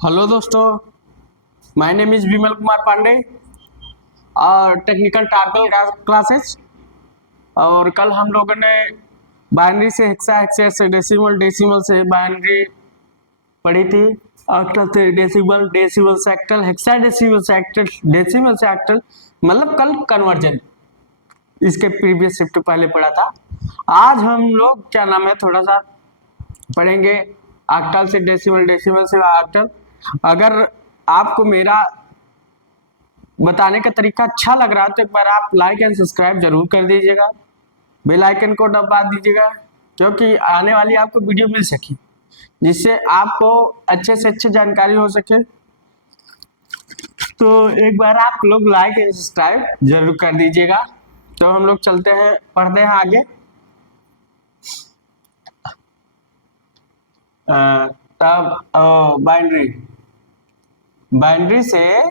Hello दोस्तों, my name is Vimal Kumar Pandey और technical टार्गल classes. और कल हम लोगों ने बाइनरी से हेक्सा, हेक्सा से डेसिमल, डेसिमल से बाइनरी पढ़ी थी। ऑक्टल से डेसिमल, डेसिमल से ऑक्टल, हेक्सा डेसिमल से ऑक्टल, डेसिमल से ऑक्टल, मतलब कल कन्वर्जन इसके प्रीवियस शिफ्ट पहले पढ़ा था। आज हम लोग क्या नाम है थोड़ा सा पढ़ेंगे ऑक्टल से डेसिमल, डेसिमल से ऑक्टल। अगर आपको मेरा बताने का तरीका अच्छा लग रहा है तो एक बार आप लाइक एंड सब्सक्राइब जरूर कर दीजिएगा, बेल आइकन को दबा दीजिएगा, क्योंकि आने वाली आपको वीडियो मिल सके जिससे आपको अच्छे से अच्छे जानकारी हो सके। तो एक बार आप लोग लाइक एंड सब्सक्राइब जरूर कर दीजिएगा। तो हम लोग चलते हैं, पढ़ते हैं आगे। तब बाइनरी, बाइनरी से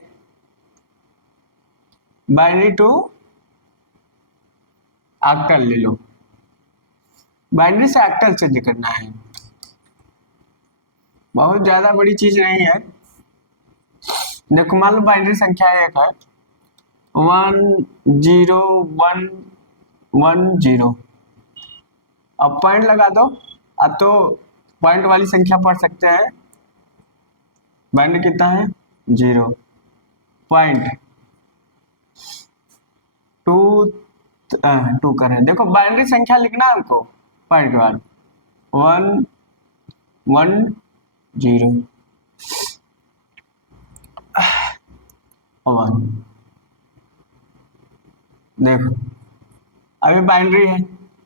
बाइनरी टू ऑक्टल ले लो। बाइनरी से ऑक्टल चेंज करना है, बहुत ज्यादा बड़ी चीज नहीं है। देखो मान लो बाइनरी संख्या एक है 10110। अब पॉइंट लगा दो। अब तो पॉइंट वाली संख्या पढ़ सकते हैं। बाइनरी कितना है 0.2 करें। देखो बाइनरी संख्या लिखना है हमको पॉइंट के बाद 110 1। देखो अभी बाइनरी है,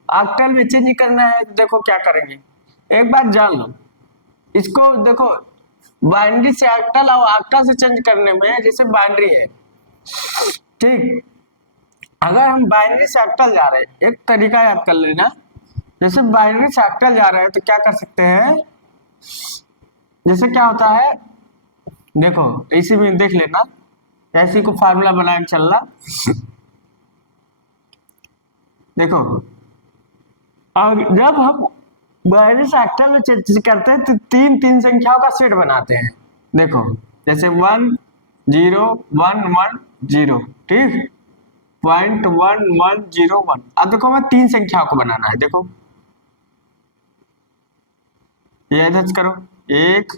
ऑक्टल में चेंज करना है। देखो क्या करेंगे, एक बात जान लो इसको। देखो बाइनरी से ऑक्टल और ऑक्टल से चेंज करने में जैसे बाइनरी है, ठीक। अगर हम बाइनरी से ऑक्टल जा रहे हैं, एक तरीका याद कर लेना। जैसे बाइनरी से ऑक्टल जा रहे हैं तो क्या कर सकते हैं, जैसे क्या होता है देखो इसी में देख लेना, ऐसी को फार्मूला बना के चलना। देखो और जब हम बाइनरी से ऑक्टल में चेंज करते हैं तो तीन तीन संख्याओं का सेट बनाते हैं। देखो जैसे 10110, ठीक, 0.1101। अब देखो मैं तीन संख्याओं को बनाना है। देखो ये इधर करो, एक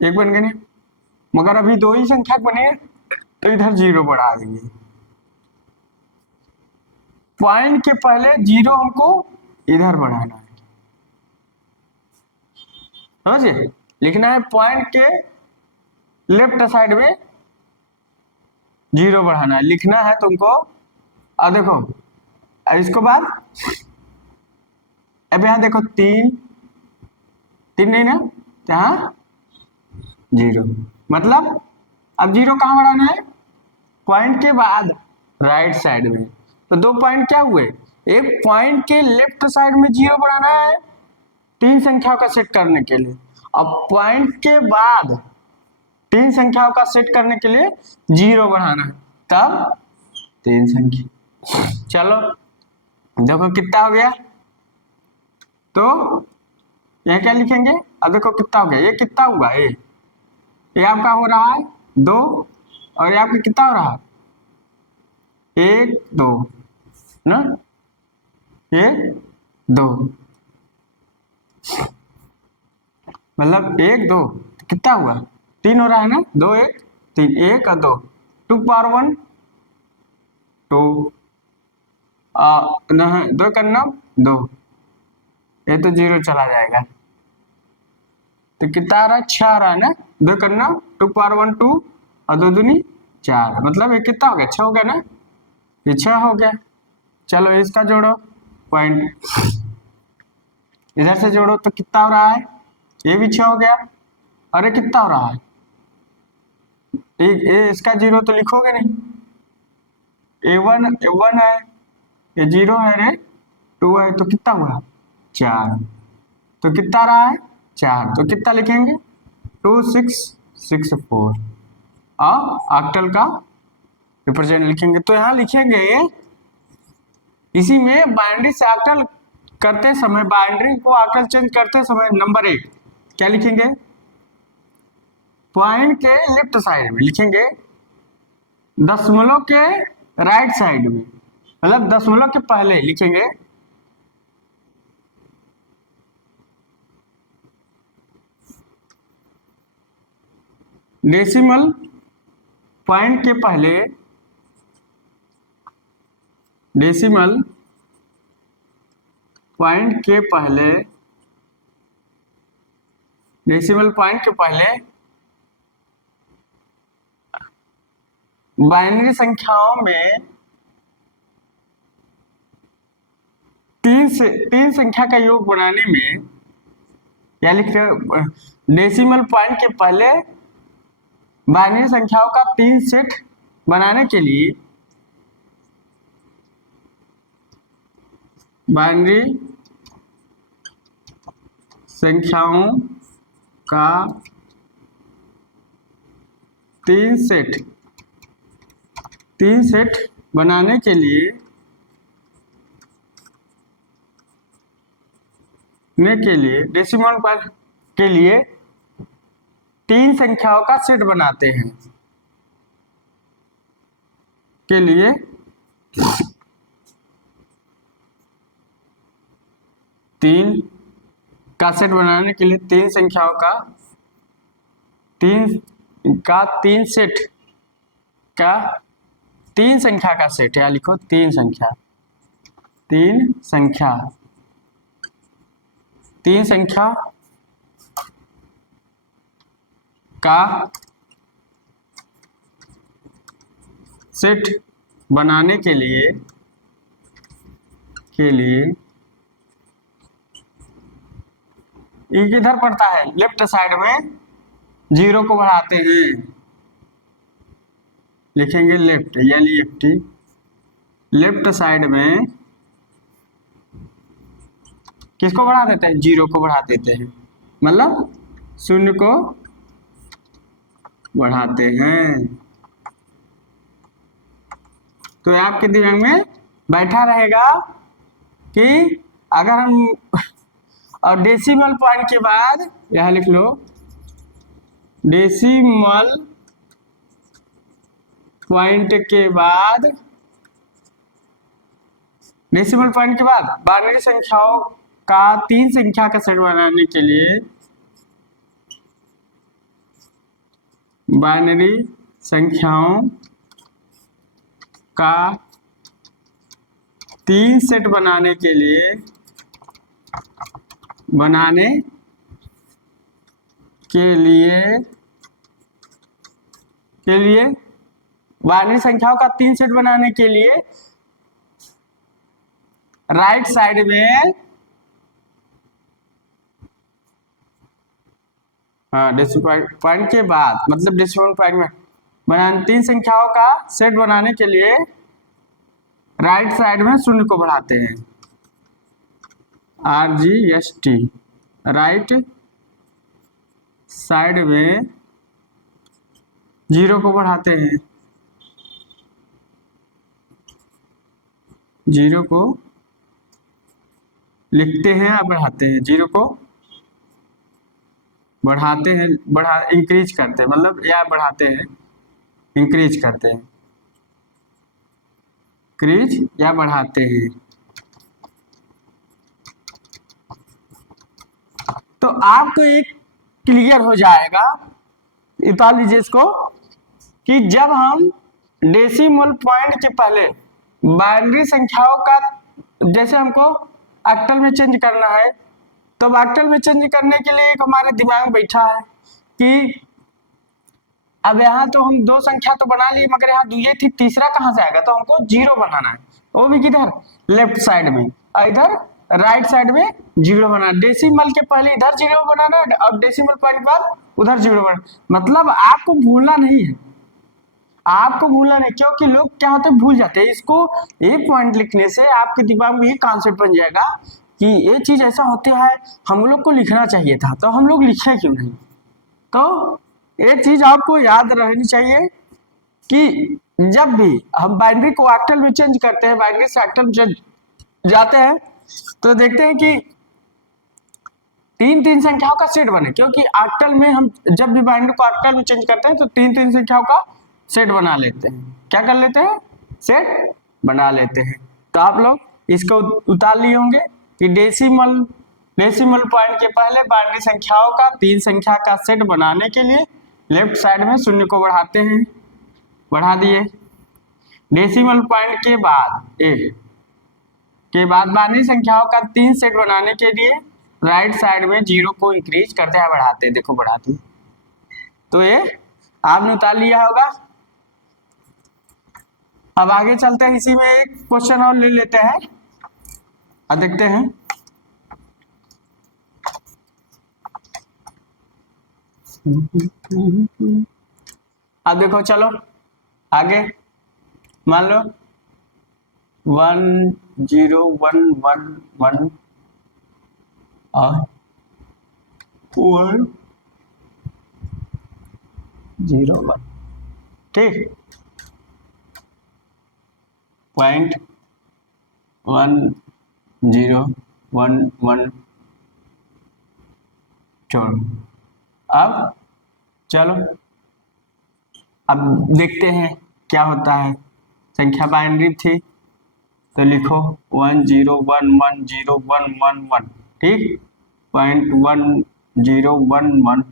एक बन गए नहीं, मगर अभी दो ही संख्या बने तो इधर जीरो बढ़ा देंगे। पॉइंट के पहले जीरो हमको इधर बढ़ाना है, समझिए। लिखना है पॉइंट के लेफ्ट साइड में जीरो बढ़ाना है, लिखना है तुमको। अब देखो अब इसको बाद अब यहाँ देखो तीन तीन नहीं ना, यहाँ जीरो, मतलब अब जीरो कहाँ बढ़ाना है, पॉइंट के बाद राइट साइड में। तो दो पॉइंट क्या हुए, एक पॉइंट के लेफ्ट साइड में जीरो बढ़ाना है तीन संख्याओं का सेट करने के लिए, अब पॉइंट के बाद तीन संख्याओं का सेट करने के लिए जीरो बढ़ाना है, तब तीन संख्या। चलो देखो कितना हो गया, तो ये क्या लिखेंगे। अब देखो कितना हो गया, ये कितना हुआ, ये आपका हो रहा है 2 और ये आपका कितना हो रहा है 1 2 ना, 1 2, मतलब 1 2 कितना हुआ 3 हो रहा है ना, 2 1 3, 1 और 2, 2 पावर 1 2, 2 करना 2, ये तो जीरो चला जाएगा तो कितना आ रहा है 6 आ रहा है ना, 2 करना 2 पावर 1 2 और 2 दूनी 4, मतलब ये कितना हो गया 6 हो गया ना, ये 6 हो गया। चलो इसका जोड़ो पॉइंट, इधर से जोड़ो तो कितना हो रहा है, ये भी 6 हो गया। अरे कितना हो रहा है, ये इसका जीरो तो लिखोगे नहीं, A1 है, ये जीरो है रे, 2 है तो कितना हुआ 4, तो कितना आ रहा है 4, तो कितना लिखेंगे 2 6 6 4 और ऑक्टल का रिप्रेजेंट लिखेंगे। तो यहाँ लिखेंगे इसी में बाइनरी से ऑक्टल करते समय, बाइनरी को ऑक्टल चेंज करते समय नंबर 1 क्या लिखेंगे पॉइंट के लेफ्ट साइड में लिखेंगे, दशमलव के राइट साइड में, मतलब दशमलव के पहले लिखेंगे डेसिमल पॉइंट के पहले, डेसिमल पॉइंट के पहले, डेसिमल पॉइंट के पहले बाइनरी संख्याओं में तीन संख्या का योग बनाने में, या लिखते डेसिमल पॉइंट के पहले बाइनरी संख्याओं का 3 सेट बनाने के लिए बाइनरी संख्याओं का 3 सेट बनाने के लिए डेसिमल पॉइंट के लिए 3 संख्याओं का सेट बनाते हैं, के लिए तीन का सेट बनाने के लिए 3 संख्याओं का 3 सेट का 3 संख्या का सेट, या लिखो 3 संख्या का सेट बनाने के लिए एक इधर पड़ता है लेफ्ट साइड में, 0 को बढ़ाते हैं, लिखेंगे लेफ्ट, यानी लेफ्ट साइड में किसको बढ़ा देते हैं? 0 को बढ़ा देते हैं, मतलब 0 को बढ़ाते हैं। तो आपके दिमाग में बैठा रहेगा कि अगर हम, और डेसिमल पॉइंट के बाद यह लिख लो, डेसिमल पॉइंट के बाद बाइनरी संख्याओं का 3 संख्या का सेट बनाने के लिए बाइनरी संख्याओं का 3 सेट बनाने के लिए बाइनरी संख्याओं का 3 सेट बनाने के लिए राइट साइड में, डेसिमल पॉइंट के बाद, मतलब डेसिमल पॉइंट में बनाने 3 संख्याओं का सेट बनाने के लिए राइट साइड में 0 को बढ़ाते हैं, RGST, राइट साइड में 0 को बढ़ाते हैं, 0 को लिखते हैं या बढ़ाते हैं, 0 को बढ़ाते हैं, इंक्रीज करते हैं, मतलब या बढ़ाते हैं, इंक्रीज करते हैं, इंक्रीज या बढ़ाते हैं। तो आपको एक क्लियर हो जाएगा, बता लीजिए इसको, कि जब हम डेसिमल पॉइंट के पहले बाइनरी संख्याओं का, जैसे हमको ऑक्टल में चेंज करना है, तो ऑक्टल में चेंज करने के लिए एक हमारे दिमाग में बैठा है कि अब यहाँ तो हम 2 संख्या तो बना लिए, मगर यहाँ 2 थी, तीसरा कहाँ से आएगा? तो हमको 0 बनाना है, वो भी किधर? लेफ्ट साइड में, इधर राइट साइड में 0 बनाना, डेसिमल के पहले इधर 0 बनाना है और डेसिमल पॉइंट के बाद उधर 0 बनाना। मतलब आपको भूलना नहीं है, क्योंकि लोग क्या होते हैं, भूल जाते हैं। इसको ये पॉइंट लिखने से आपके दिमाग में ये कॉन्सेप्ट बन जाएगा कि ये चीज ऐसा होती है, हम लोग को लिखना चाहिए था, तो हम लोग लिखे क्यों नहीं? तो ये चीज आपको याद रहनी चाहिए कि जब भी हम बाइनरी को ऑक्टल में चेंज करते हैं, बाइनरी से ऑक्टल में जाते हैं, तो देखते हैं कि तीन तीन संख्याओं का सेट बने, क्योंकि ऑक्टल में हम जब भी बाइनरी को ऑक्टल में चेंज करते हैं तो तीन तीन संख्याओं का सेट बना लेते हैं। क्या कर लेते हैं? सेट बना लेते हैं। तो आप लोग इसको उतार लिए होंगे कि डेसिमल पॉइंट के पहले बाइनरी संख्याओं का तीन संख्या का सेट बनाने के लिए लेफ्ट साइड में शून्य को बढ़ाते हैं, बढ़ा दिए। डेसिमल पॉइंट के बाद बाइनरी संख्याओं का तीन सेट बनाने के लिए राइट साइड में जीरो को इंक्रीज करते हैं, बढ़ाते हैं। देखो बढ़ाते हैं, तो ये आपने उतार लिया होगा। अब आगे चलते हैं, इसी में एक क्वेश्चन और ले लेते हैं और देखते हैं। अब देखो, चलो आगे मान लो 1 0 1 1 1 और 4 0 1, ठीक। 0.1011 छोड़। अब चलो, अब देखते हैं क्या होता है। संख्या बाइनरी थी तो लिखो 10110111, ठीक। 0.1011,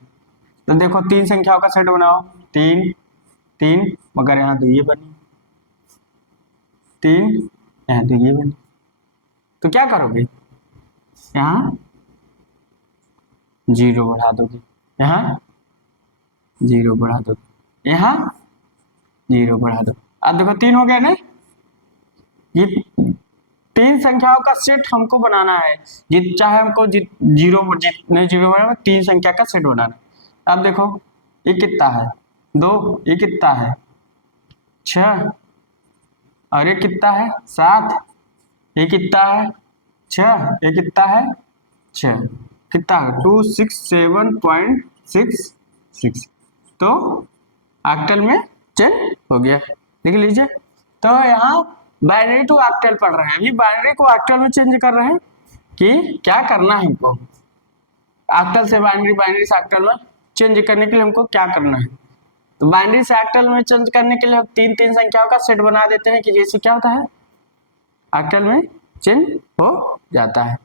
तो देखो तीन संख्याओं का सेट बनाओ, 3 3, मगर यहाँ तो ये बनी 3, यहाँ तो ये बनी। तो क्या करोगे? यहाँ 0 बढ़ा दोगे, यहाँ 0 बढ़ा दोगे, यहाँ 0 बढ़ा दो। अब देखो 3 हो गया ना। ये तीन संख्याओं का सेट हमको बनाना है, चाहे हमको जीरो बनाना, तीन संख्या का सेट बनाना। अब देखो ये कितना है? 2, ये कितना है? 6, और ये कितना है? 7, ये कितना है? 6, ये कितना है? 6, कितना है? 267.66। तो ऑक्टल में चेंज हो गया, देख लीजिए। तो यहाँ बाइनरी टू ऑक्टल पढ़ रहे हैं, अभी बाइनरी को ऑक्टल में चेंज कर रहे हैं कि क्या करना है हमको। ऑक्टल से बाइनरी, बाइनरी से ऑक्टल में चेंज करने के लिए हमको क्या करना है। तो बाइनरी से ऑक्टल में चेंज करने के लिए हम तीन तीन संख्याओं का सेट बना देते हैं कि जैसे क्या होता है, ऑक्टल में चेंज हो जाता है,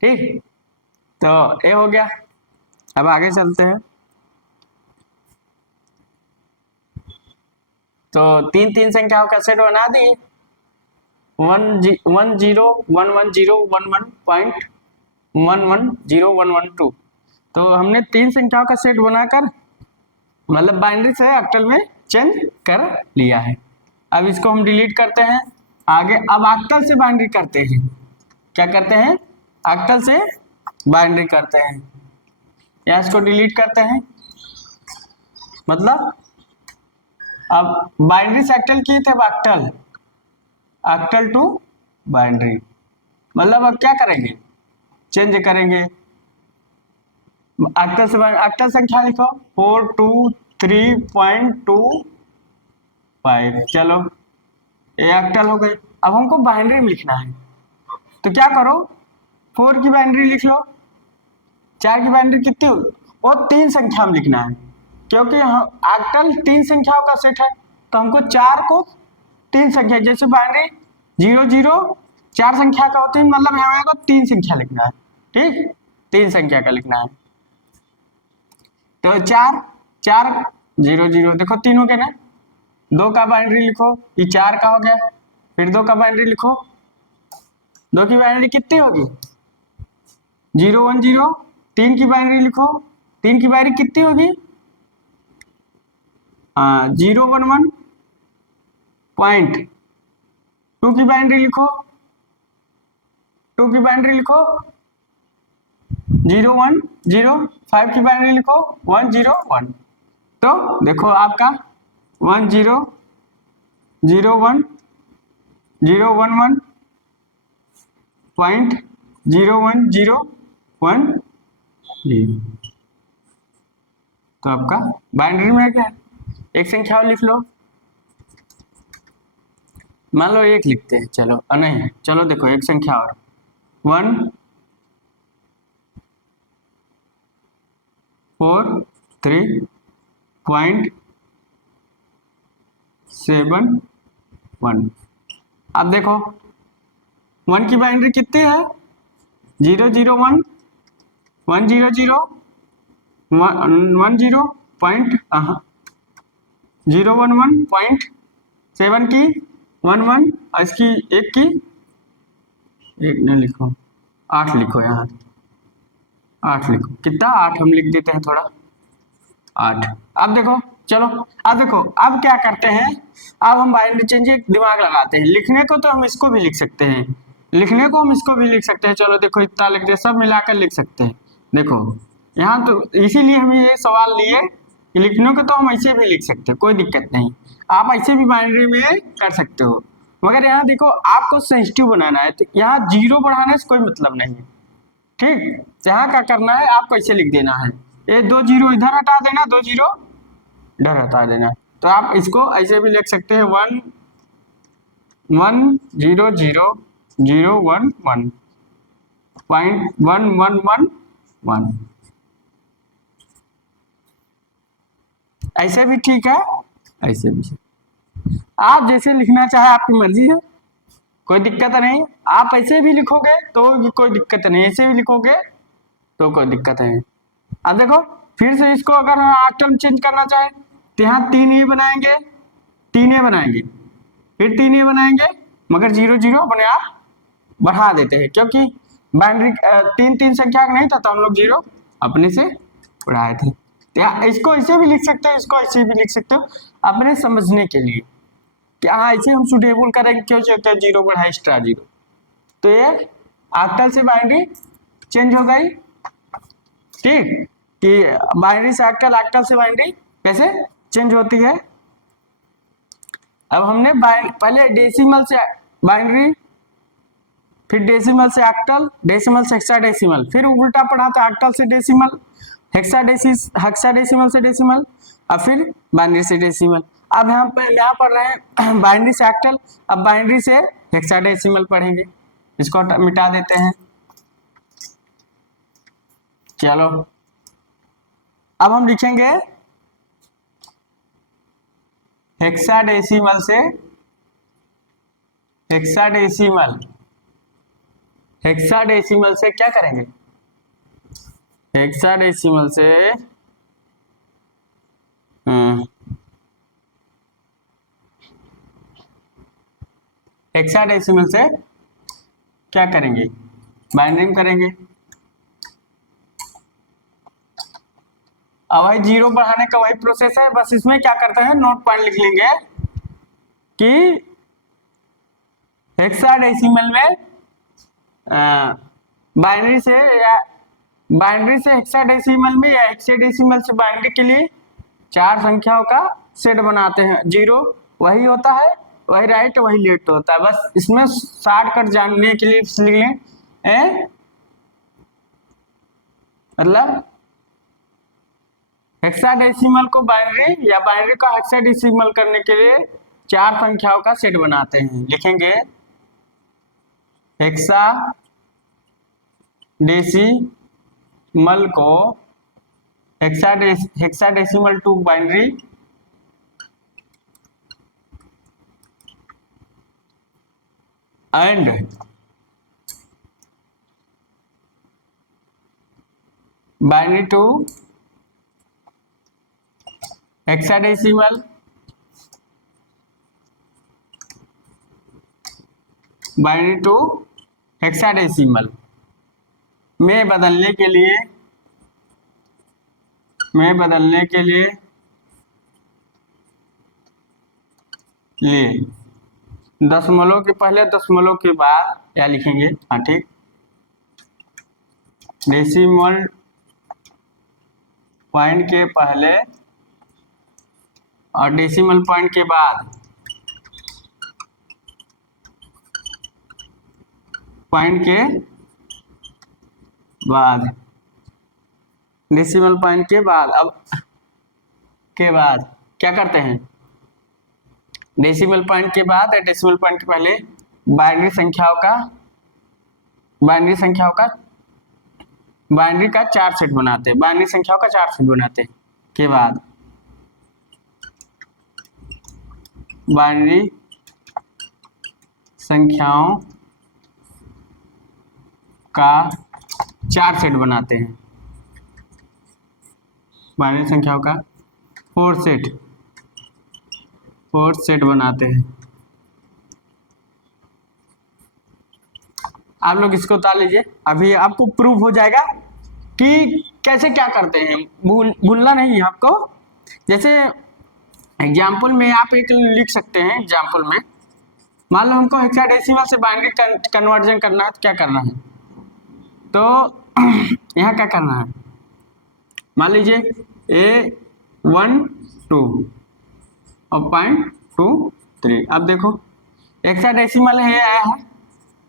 ठीक। तो ये हो गया। अब आगे चलते हैं। तो तीन तीन संख्याओं का सेट बना दिए, 1010111.110112। तो हमने तीन संख्याओं का सेट बनाकर मतलब बाइनरी से ऑक्टल में चेंज कर लिया है। अब इसको हम डिलीट करते हैं आगे। अब ऑक्टल से बाइनरी करते हैं, क्या करते हैं? ऑक्टल से बाइनरी करते हैं, या इसको डिलीट करते हैं। मतलब अब बाइनरी से ऑक्टल किए थे, ऑक्टल टू बाइनरी, मतलब अब क्या करेंगे? चेंज करेंगे। ऑक्टल से ऑक्टल संख्या लिखो 423.25। चलो ये ऑक्टल हो गई। अब हमको बाइनरी में लिखना है, तो क्या करो? 4 की बाइनरी लिख लो। 4 की बाइनरी कितनी होगी? वो तीन संख्या में लिखना है, क्योंकि ऑक्टल तीन संख्याओं का सेट है। तो हमको 4 को तीन संख्या, जैसे बाइनरी 0 0 4 संख्या का होती है, मतलब यहाँ को तीन संख्या लिखना है, ठीक। तीन संख्या का लिखना है। तो 4 4 0 0, देखो 3 हो गया ना। 2 का बाइनरी लिखो, ये 4 का हो गया। फिर 2 का बाइनरी लिखो, 2 की बाइनरी कितनी होगी? 0 1 0। 3 की बाइनरी लिखो, 3 की बाइनरी कितनी होगी? 0 1 1 पॉइंट। 2 की बाइनरी लिखो, 2 की बाइनरी लिखो 0 1 0। 5 की बाइनरी लिखो 1 0 1। तो देखो आपका 1 0 0 1 0 1 1 पॉइंट 0 1 0 1 0। तो आपका बाइनरी में क्या है? एक संख्या और लिख लो, मान लो 1 लिखते हैं। चलो नहीं, चलो देखो एक संख्या और 1 43.71। अब देखो 1 की बाइनरी कितनी है 001 100 011.7 की 11 और इसकी एक की एक नहीं लिखो 8 लिखो यहाँ 8 लिखो कितना 8 हम लिख देते हैं थोड़ा 8। अब देखो चलो अब देखो अब क्या करते हैं अब हम बाइनरी चेंज दिमाग लगाते हैं। लिखने को तो हम इसको भी लिख सकते हैं लिखने को हम इसको भी लिख सकते हैं। चलो देखो इतना लिख दे सब मिलाकर लिख सकते हैं। देखो यहाँ तो इसीलिए हम ये सवाल लिए कि लिखने को तो हम ऐसे भी लिख सकते हैं कोई दिक्कत नहीं। आप ऐसे भी बाइनरी में कर सकते हो मगर यहाँ देखो आपको सेंसिटिव बनाना है तो यहाँ 0 बढ़ाने से कोई मतलब नहीं है। ठीक यहाँ क्या करना है आपको ऐसे लिख देना है ये 2 0 इधर हटा देना 2 0 इधर हटा देना। तो आप इसको ऐसे भी लिख सकते हैं 1 1 0 0 0 1 1 .1111 ऐसे भी ठीक है ऐसे भी आप जैसे लिखना चाहे आपकी मर्जी है कोई दिक्कत नहीं। आप ऐसे भी लिखोगे तो कोई दिक्कत नहीं ऐसे भी लिखोगे तो कोई दिक्कत नहीं। अब देखो फिर से इसको अगर हम आइटम चेंज करना चाहे तो यहाँ 3 ही बनाएंगे 3 ही बनाएंगे फिर 3 ही बनाएंगे मगर 0 0 अपने आप बढ़ा देते हैं क्योंकि बाइनरी 3 संख्या का नहीं था तो हम लोग 0 अपने से बढ़ाए थे। तो इसको ऐसे भी लिख सकते हो इसको ऐसे भी लिख सकते हो अपने समझने के लिए कि हाँ ऐसे हम सुटेबल करेंगे क्यों चाहते 0 बढ़ा एक्स्ट्रा 0। तो ये ऑक्टल से बाइनरी चेंज हो गई। ठीक कि बाइनरी से ऑक्टल ऑक्टल से बाइनरी कैसे चेंज होती है। अब हमने पहले डेसिमल से बाइनरी फिर डेसिमल से ऑक्टल डेसिमल से हेक्साडेसिमल फिर उल्टा पढ़ा था ऑक्टल से डेसिमल हेक्साडेसिमल से डेसिमल और फिर बाइनरी से डेसिमल। अब यहाँ पढ़ रहे हैं बाइनरी से ऑक्टल अब बाइनरी से हेक्साडेसिमल पढ़ेंगे इसको मिटा देते हैं। चलो अब हम लिखेंगे हेक्साडेसिमल से हेक्साडेसिमल से क्या करेंगे हेक्साडेसिमल से हेक्साडेसिमल से क्या करेंगे बाइनरी करेंगे। अब वही 0 बढ़ाने का वही प्रोसेस है बस इसमें क्या करते हैं नोट पॉइंट लिख लेंगे कि हेक्साडेसिमल में बाइनरी से हेक्साडेसिमल में या हेक्साडेसिमल से बाइनरी के लिए 4 संख्याओं का सेट बनाते हैं। 0 वही होता है वही राइट वही लेफ्ट होता है बस इसमें शॉर्टकट जानने के लिए लिख लें मतलब हेक्साडेसिमल को बाइनरी या बाइनरी का हेक्साडेसिमल करने के लिए 4 संख्याओं का सेट बनाते हैं। लिखेंगे हेक्साडेसिमल को hexadecimal to binary and binary to hexadecimal binary to hexadecimal में बदलने के लिए दशमलव के पहले दशमलव के बाद क्या लिखेंगे हाँ ठीक डेसिमल पॉइंट के पहले और डेसिमल पॉइंट के बाद डेसिमल पॉइंट के बाद अब क्या करते हैं डेसिमल पॉइंट के बाद या डेसिमल पॉइंट के पहले बाइनरी संख्याओं का बाइनरी का 4 सेट बनाते हैं, बाइनरी संख्याओं का 4 सेट बनाते हैं के बाद बाइनरी संख्याओं का 4 सेट बनाते हैं, बाइनरी संख्याओं का 4 सेट बनाते हैं। आप लोग इसको उतार लीजिए, अभी आपको प्रूव हो जाएगा कि कैसे क्या करते हैं, भूलना नहीं है आपको। जैसे एग्जाम्पल में आप एक लिख सकते हैं, एग्जाम्पल में मान लो हमको हेक्साडेसिमल से बाइनरी कन्वर्जन करना है, तो क्या करना है, तो यहाँ क्या करना है, मान लीजिए A12 और 0.23। अब देखो हेक्साडेसिमल है, आया है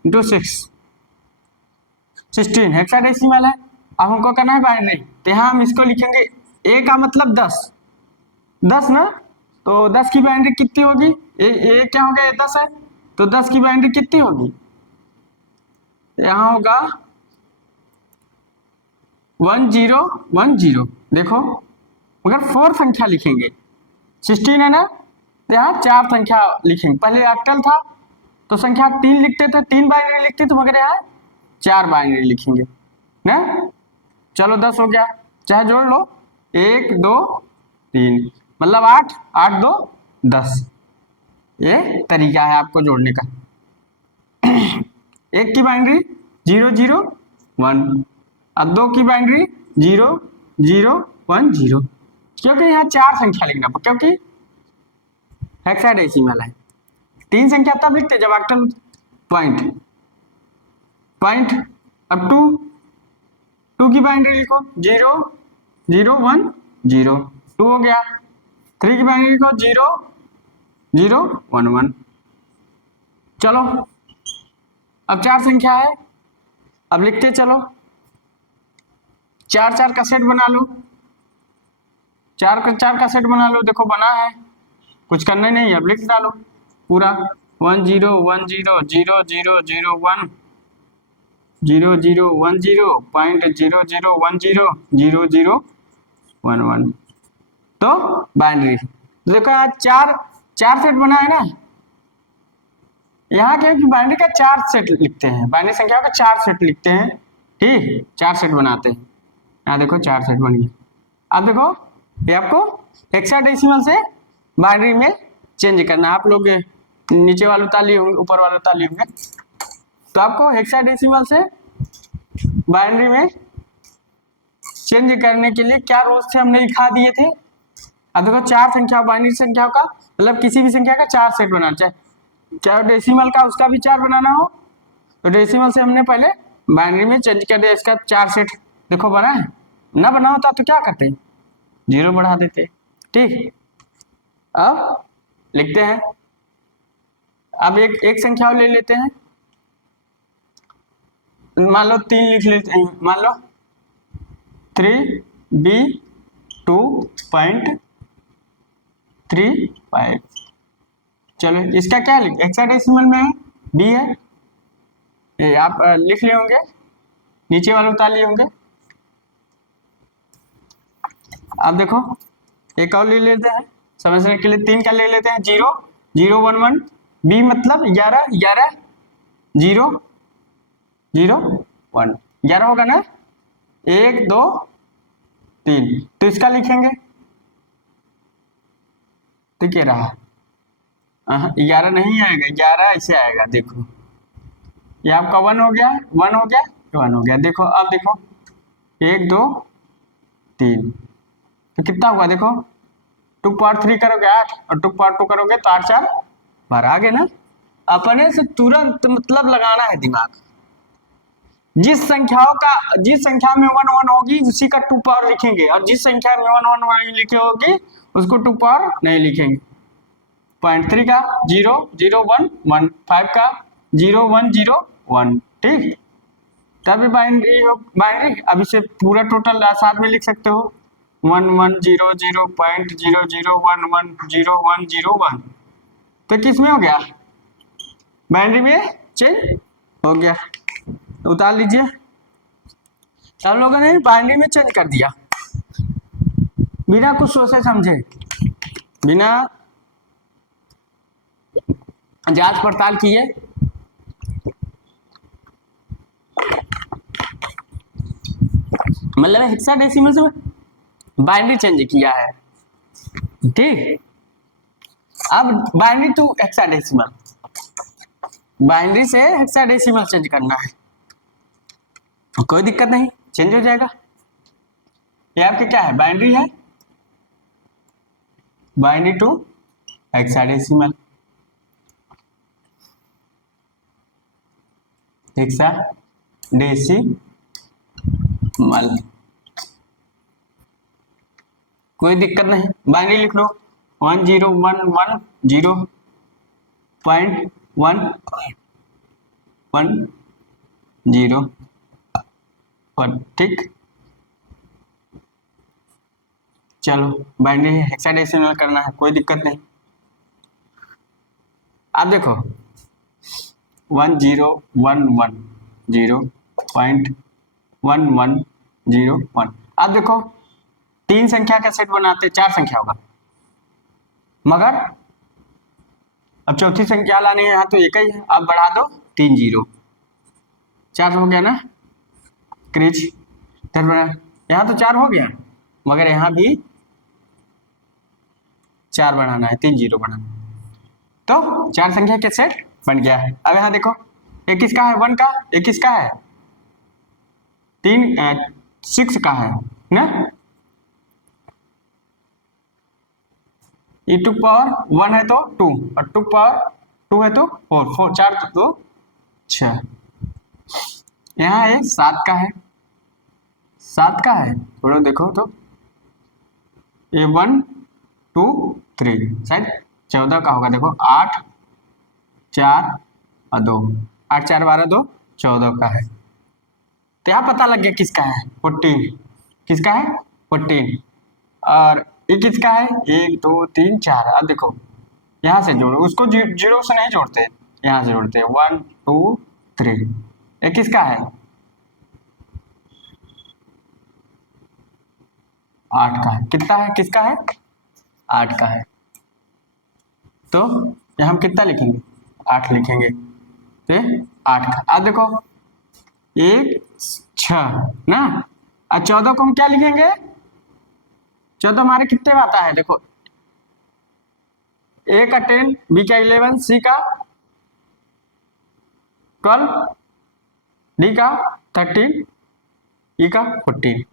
इंटू 16 हेक्साडेसिमल है। अब हमको करना है बाइनरी, तो यहाँ हम इसको लिखेंगे A का मतलब 10 ना, तो 10 की बाइनरी कितनी होगी, ए क्या हो गया, 10 है, तो 10 की बाइनरी कितनी होगी, यहाँ होगा 1010। देखो अगर 4 संख्या लिखेंगे, 16 है ना, तो यहाँ 4 संख्या लिखेंगे। पहले ऑक्टल था तो संख्या 3 लिखते थे, 3 बाइनरी लिखते थे, मगर यहाँ 4 बाइनरी लिखेंगे ना। चलो 10 हो गया, चाहे जोड़ लो 1 2 3 मतलब 8 8 2 10। ये तरीका है आपको जोड़ने का। एक की बाइनरी 0 0 1, अब 2 की बाइनरी 0 0 1 0, क्योंकि यहाँ 4 संख्या लिखना, क्योंकि हेक्साडेसिमल है। 3 संख्या तब लिखते जब ऑक्टल पॉइंट। अब 2 की बाइनरी लिखो 0 0 1 0, 2 हो गया। 3 की बाइनरी लिखो 0 0 1 1। चलो अब 4 संख्या है, अब लिखते चलो, 4 4 का सेट बना लो, 4 का सेट बना लो। देखो बना है, कुछ करना ही नहीं है, अब लिख डालो पूरा 1 0 1 0 0 0 0 1 0 0 1 0 पॉइंट 0 0 1 0 0 0 1 1। तो बाइनरी देखो आज 4 सेट बना है ना, यहाँ क्या कि बाइनरी का 4 सेट लिखते हैं, बाइनरी संख्या का 4 सेट लिखते हैं, ठीक 4 सेट बनाते हैं। यहाँ देखो 4 सेट बन गया। अब देखो ये आपको हेक्साडेसिमल से बाइनरी में चेंज करना है। आप लोग नीचे वाले ताली होंगे, ऊपर वाले ताली होंगे, तो आपको हेक्साडेसिमल से बाइनरी में चेंज करने के लिए क्या रूल्स थे हमने लिखा दिए थे। अब देखो 4 संख्या बाइनरी संख्याओं का मतलब किसी भी संख्या का 4 सेट बनाना, चाहे डेसिमल का उसका भी 4 बनाना हो, तो डेसिमल से हमने पहले बाइनरी में चेंज कर दिया, इसका 4 सेट देखो बना है ना। बना होता तो क्या करते, 0 बढ़ा देते, ठीक। अब लिखते हैं, अब एक संख्या ले लेते हैं, मान लो 3 लिख लेते हैं, मान लो 3B2.35। चलो इसका क्या लिख, हेक्साडेसिमल में है, बी है, ये आप लिख लिए होंगे, नीचे वाले उतार लिए होंगे। अब देखो एक और ले लेते हैं समझने के लिए, 3 का ले लेते हैं 0 0 1 1, बी मतलब 11 11 0 0 1, 11 होगा ना, 1 2 3, तो इसका लिखेंगे तो क्या रहा, 11 नहीं आएगा, 11 ऐसे आएगा। देखो ये आपका 1 हो गया, 1 हो गया, 1 हो गया। देखो अब देखो 1 2 3, तो कितना हुआ देखो, 2/3 करोगे 8 और 2/2 करोगे तो 8 4 12 आ गए ना। अपने से तुरंत मतलब लगाना है दिमाग, जिस संख्या में 1 1 होगी उसी का 2 पावर लिखेंगे, और जिस संख्या में 1 1 नहीं लिखे होगी उसको 2 पावर नहीं लिखेंगे। 0.3 का 0 0 1 1, 5 का 0 1 0 1, ठीक। तभी बाइनरी अब इसे पूरा टोटल साथ में लिख सकते हो, 1 1 0 0 0 0 1 1 0 1 0 1, तो किस में हो गया, बाइनरी में चेंज हो गया। उतार लीजिए, हम लोगों ने बाइनरी में चेंज कर दिया बिना कुछ सोचे समझे, बिना जांच पड़ताल किए। मतलब हेक्साडेसिमल से बाइनरी चेंज किया है, ठीक। अब बाइनरी टू हेक्साडेसिमल, बाइनरी से हेक्साडेसिमल चेंज करना है, कोई दिक्कत नहीं, चेंज हो जाएगा। ये आपके क्या है, बाइनरी है, बाइनरी टू हेक्साडेसिमल, हेक्साडेसिमल, कोई दिक्कत नहीं, बाइनरी लिख लो 1010.110, ठीक। चलो बाइनरी हेक्साडेसिमल करना है, कोई दिक्कत नहीं। आप देखो 1011.1101, आप देखो तीन संख्या का सेट बनाते, चार संख्या होगा, मगर अब चौथी संख्या लानी है, यहाँ तो एक ही है, आप बढ़ा दो 3 जीरो, 4 हो गया ना क्रिच, यहाँ तो 4 हो गया, मगर यहाँ भी 4 बढ़ाना है, 3 जीरो बढ़ाना, तो चार संख्या के सेट बन गया है। अब यहाँ देखो एक किसका है, 1 का, एक किसका है, 6 का है ना, e टू पावर 1 है तो 2 और 2 पावर 2 है तो 4, 4 तो 6, यहाँ है 7 का है, 7 का है, थोड़ा देखो तो ये 1 2 3 शायद 14 का होगा, देखो 8 4 और 2, 8 4 12 2 14 का है, तो यहाँ पता लग गया किसका है, 14, किसका है 14, और ये किसका है, 1 2 3 4, अब देखो यहाँ से जोड़ो, उसको जीरो से नहीं जोड़ते, यहाँ से जोड़ते हैं 1 2 3, ये किसका है, 8 का है, कितना है, किसका है 8 का है, तो यहाँ हम कितना लिखेंगे 8 लिखेंगे, तो 8 का, अब देखो 1 6 ना, और 14 को हम क्या लिखेंगे, 14 हमारे कितने में आता है, देखो ए का 10, बी का 11, सी का 12, डी का 13, ई का 14,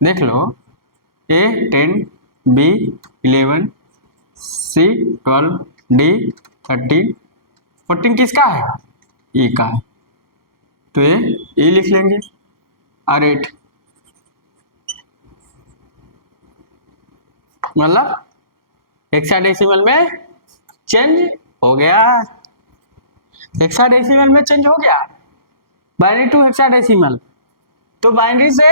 देख लो ए 10, बी 11, सी 12, डी 13, 14 किसका है, ई का है, तो ये ई लिख लेंगे, और 8, मतलब हेक्साडेसिमल में चेंज हो गया, हेक्साडेसिमल में चेंज हो गया, बाइनरी टू हेक्साडेसिमल, तो बाइनरी से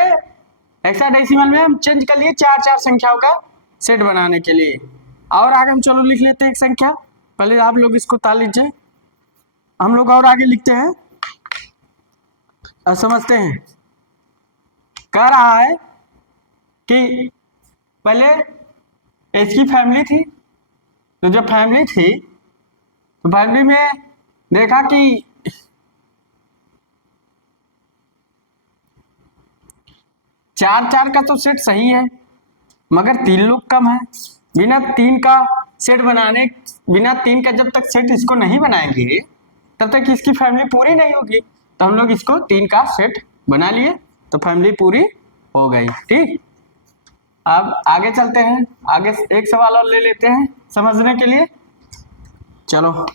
हेक्साडेसिमल में हम चेंज कर लिए चार चार संख्याओं का सेट बनाने के लिए। और आगे हम चलो लिख लेते हैं एक संख्या, पहले आप लोग इसको ताल लीजिए, हम लोग और आगे लिखते हैं और समझते हैं। कह रहा है कि पहले इसकी फैमिली थी, तो जब फैमिली थी तो फैमिली में देखा कि चार चार का तो सेट सही है, मगर 3 लोग कम है, बिना 3 का सेट बनाने, बिना 3 का जब तक सेट इसको नहीं बनाएंगे तब तक इसकी फैमिली पूरी नहीं होगी, तो हम लोग इसको 3 का सेट बना लिए, तो फैमिली पूरी हो गई, ठीक। अब आगे चलते हैं, आगे एक सवाल और ले लेते हैं समझने के लिए, चलो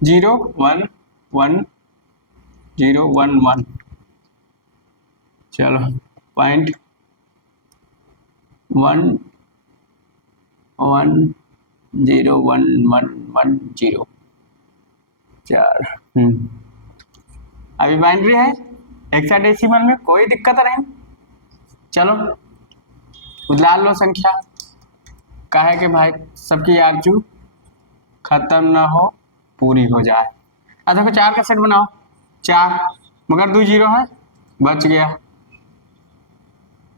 0 1 1 0 1 1, चलो 0.1 1 0 1 1 1 0 4, अभी बाइनरी है, हेक्साडेसिमल में कोई दिक्कत नहीं। चलो उधार लो संख्या, कहे कि भाई सबकी आरजू खत्म ना हो, पूरी हो जाए। अब देखो 4 का सेट बनाओ, 4 मगर 2 जीरो है, बच गया,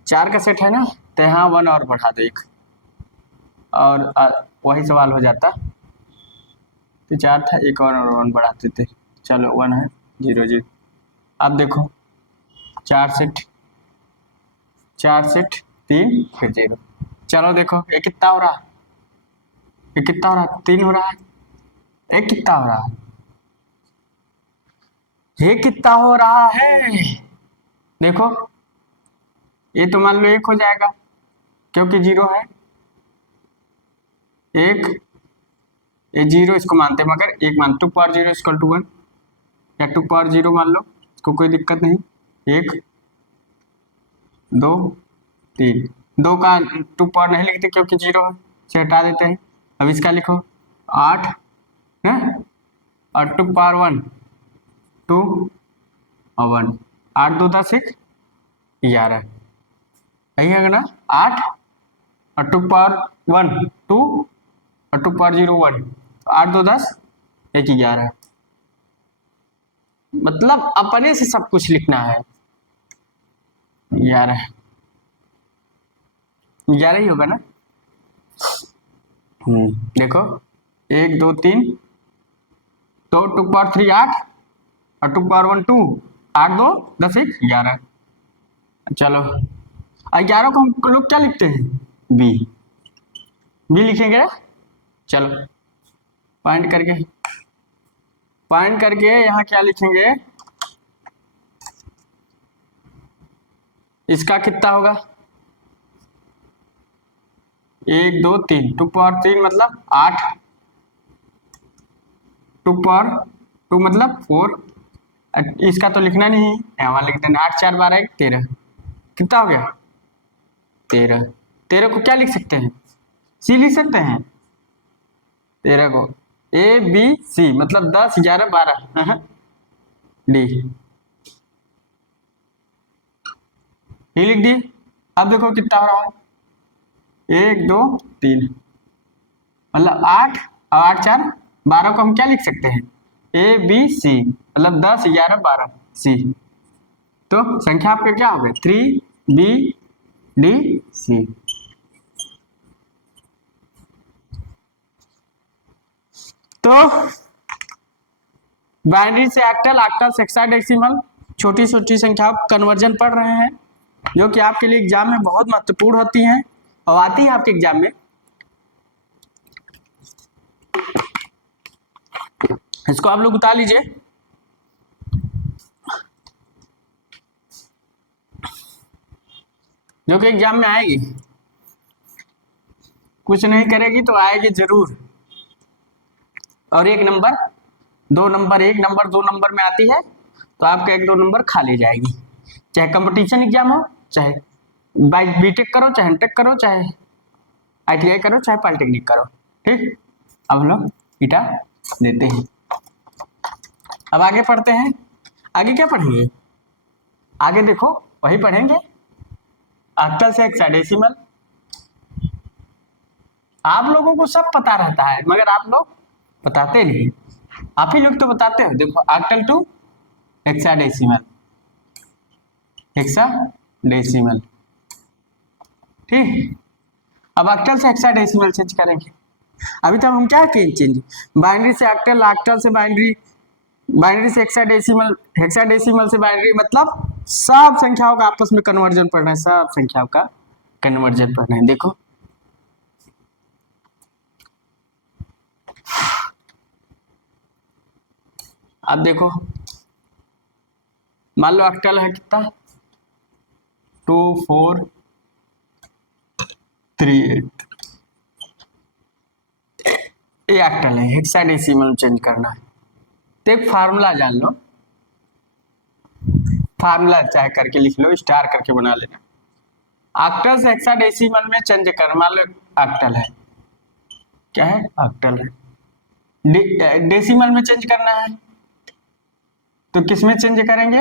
4 का सेट है ना, तो यहाँ 1 और बढ़ा दो एक, और वही सवाल हो जाता। तो 4 था, एक और 1 बढ़ाते थे। चलो 1 है, 0 0। अब देखो 4 सेट 3 फिर 0। चलो देखो ये कितना हो रहा है, ये कितना हो रहा है, 3 हो रहा है। ये कितना हो रहा है, ये कितना हो रहा है, देखो ये तो मान लो 1 हो जाएगा क्योंकि 0 है, 1, ये 0 इसको मानते हैं, मगर 1 मान 2 पावर 0 इक्वल टू 1, या 2 पावर 0 मान लो, इसको कोई दिक्कत नहीं। 1 2 3, 2 का 2 पावर नहीं लिखते क्योंकि 0 है, इसे हटा देते हैं। अब इसका लिखो 8 है, और 2 पावर 1 2 और 1, 8 2 10 1 11, यही है ना। 8 और 2 पावर 1 2 और 2 पावर 0 1, 8 2 10 1 11, मतलब अपने से सब कुछ लिखना है। 11 ही होगा ना। देखो 1 2 3, तो 2 पावर 3 8, और 2 पावर 1 2, 8 2 10 1 11। चलो 11 को हम लोग क्या लिखते हैं, बी लिखेंगे। चलो पॉइंट करके यहाँ क्या लिखेंगे, इसका कितना होगा, 1 2 3, 2 पावर 3 मतलब 8, 2 पावर 2 मतलब 4, इसका तो लिखना नहीं है, यहाँ लिख देना, 8 4 12 1 13, कितना हो गया 13। 13 को क्या लिख सकते हैं, सी लिख सकते हैं। 13 को ए बी सी मतलब 10 11 12 डी, डी लिख दिए। अब देखो कितना हो रहा है, 1 2 3, मतलब 8 और 8 4 12 को हम क्या लिख सकते हैं, ए बी सी मतलब 10 11 12 सी। तो संख्या आपके क्या हो गए, 3 बी डी सी। तो बाइनरी से ऑक्टल, ऑक्टल से हेक्साडेसिमल, छोटी छोटी संख्याओं का कन्वर्जन पढ़ रहे हैं, जो कि आपके लिए एग्जाम में बहुत महत्वपूर्ण होती हैं और आती है आपके एग्जाम में। इसको आप लोग उतार लीजिए। जो कि एग्जाम में आएगी, कुछ नहीं करेगी तो आएगी जरूर। और 1 नंबर 2 नंबर 1 नंबर 2 नंबर में आती है, तो आपका 1 2 नंबर खाली जाएगी। चाहे कंपटीशन एग्जाम हो, चाहे बीटेक करो, चाहे एमटेक करो, चाहे ITI करो, चाहे पॉलिटेक्निक करो, ठीक। अब हम लोग ईटा देते हैं। अब आगे पढ़ते हैं, आगे क्या पढ़ेंगे, आगे देखो वही पढ़ेंगे ऑक्टल से हेक्साडेसिमल। आप लोगों को सब पता रहता है मगर आप लोग बताते नहीं, आप ही लोग तो बताते हो। देखो ऑक्टल टू हेक्साडेसिमल, हेक्साडेसिमल, ठीक। अब ऑक्टल से हेक्साडेसिमल चेंज करेंगे। अभी तक हम क्या किए चेंज, बाइनरी से ऑक्टल, ऑक्टल से बाइनरी, बाइनरी से हेक्साडेसिमल, हेक्साडेसिमल से बाइनरी, मतलब सब संख्याओं का आपस में कन्वर्जन पढ़ना है, सब संख्याओं का कन्वर्जन पढ़ना है। देखो अब देखो, मान लो ऑक्टल है कितना, 2 4 3 8, ये ऑक्टल है। हेक्साडेसिमल चेंज करना है तो एक फार्मूला जान लो, फार्मूला चाहे करके लिख लो, स्टार करके बना लेना। ऑक्टल से हेक्साडेसिमल में चेंज कर, मान लो ऑक्टल है, क्या है ऑक्टल है, डेसिमल में चेंज करना है तो किस में चेंज करेंगे,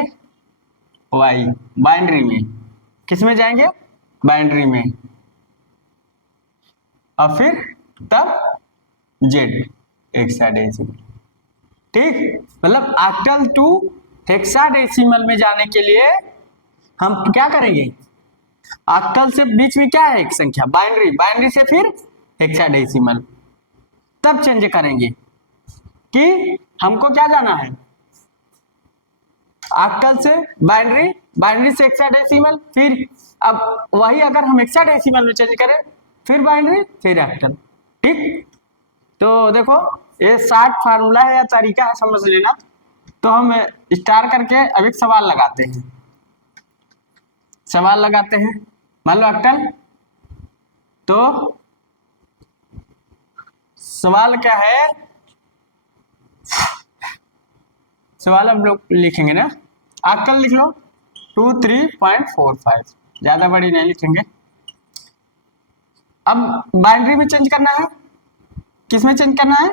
वाई, बाइनरी में। किस में जाएंगे, बाइनरी में, और फिर तब जेड, हेक्साडेसिमल, ठीक। मतलब ऑक्टल टू हेक्साडेसिमल में जाने के लिए हम क्या करेंगे, ऑक्टल से बीच में क्या है एक संख्या बाइनरी, बाइनरी से फिर हेक्साडेसिमल, तब चेंज करेंगे कि हमको क्या जाना है, ऑक्टल से बाइनरी, बाइनरी से हेक्साडेसिमल, फिर अब वही अगर हम हेक्साडेसिमल में चेंज करें फिर बाइनरी फिर ऑक्टल। ठीक, तो देखो ये शॉर्ट फार्मूला है या तरीका है समझ लेना। तो हम स्टार करके अब एक सवाल लगाते हैं, सवाल लगाते हैं, मान लो ऑक्टल, तो सवाल क्या है, सवाल हम लोग लिखेंगे ना, ऑक्टल लिख लो 23.45, ज्यादा बड़ी नहीं लिखेंगे। अब बाइनरी में चेंज करना है, किस में चेंज करना है,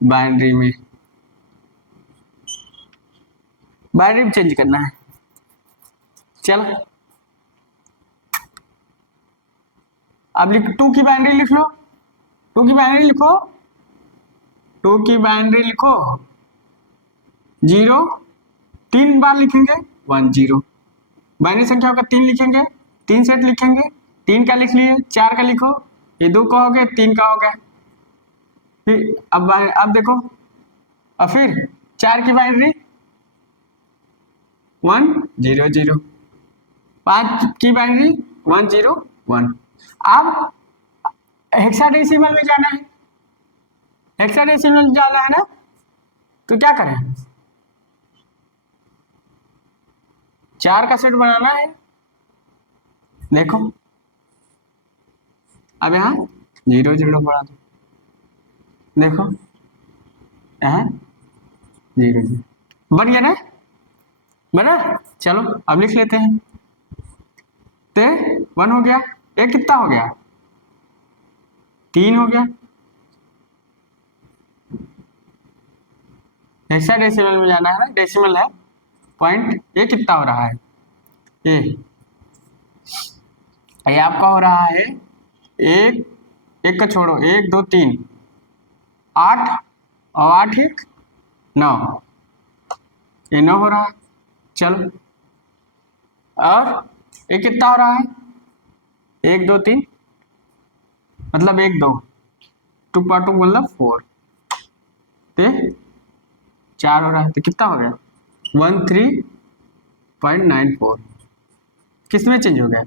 बाइनरी में, बाइनरी में चेंज करना है। चलो अब लिख 2 की बाइनरी लिख लो, 2 की बाइनरी लिखो, 2 की बाइनरी लिखो 0, 3 बार लिखेंगे 1 0, बाइनरी संख्या का 3 लिखेंगे, 3 सेट लिखेंगे, 3 का लिख लिए, 4 का लिखो, ये 2 का हो गया, 3 का हो गया, फिर अब देखो, और फिर 4 की बाइनरी 1 0 0, 5 की बाइनरी 1 0 1। अब हेक्साडेसिमल में जाना है, हेक्साडेसिमल में जाना है ना, तो क्या करें, 4 का सेट बनाना है, देखो अब यहाँ 0 0 बढ़ा दो, देखो यहाँ 0 0 बन गया ना, बना। चलो अब लिख लेते हैं, ते 1 हो गया, ये कितना हो गया 3 हो गया, हेक्साडेसिमल में जाना है ना, डेसिमल है पॉइंट, ये कितना हो रहा है, ये आपका हो रहा है एक, एक का छोड़ो, 1 2 3 8 और 8 1 9, ये 9 हो रहा है। चलो और ये कितना हो रहा है, 1 2 3 मतलब 1 2 2 पर 2 मतलब 4, ते 4 हो रहा है, तो कितना हो गया 13.94, किस में चेंज हो गया,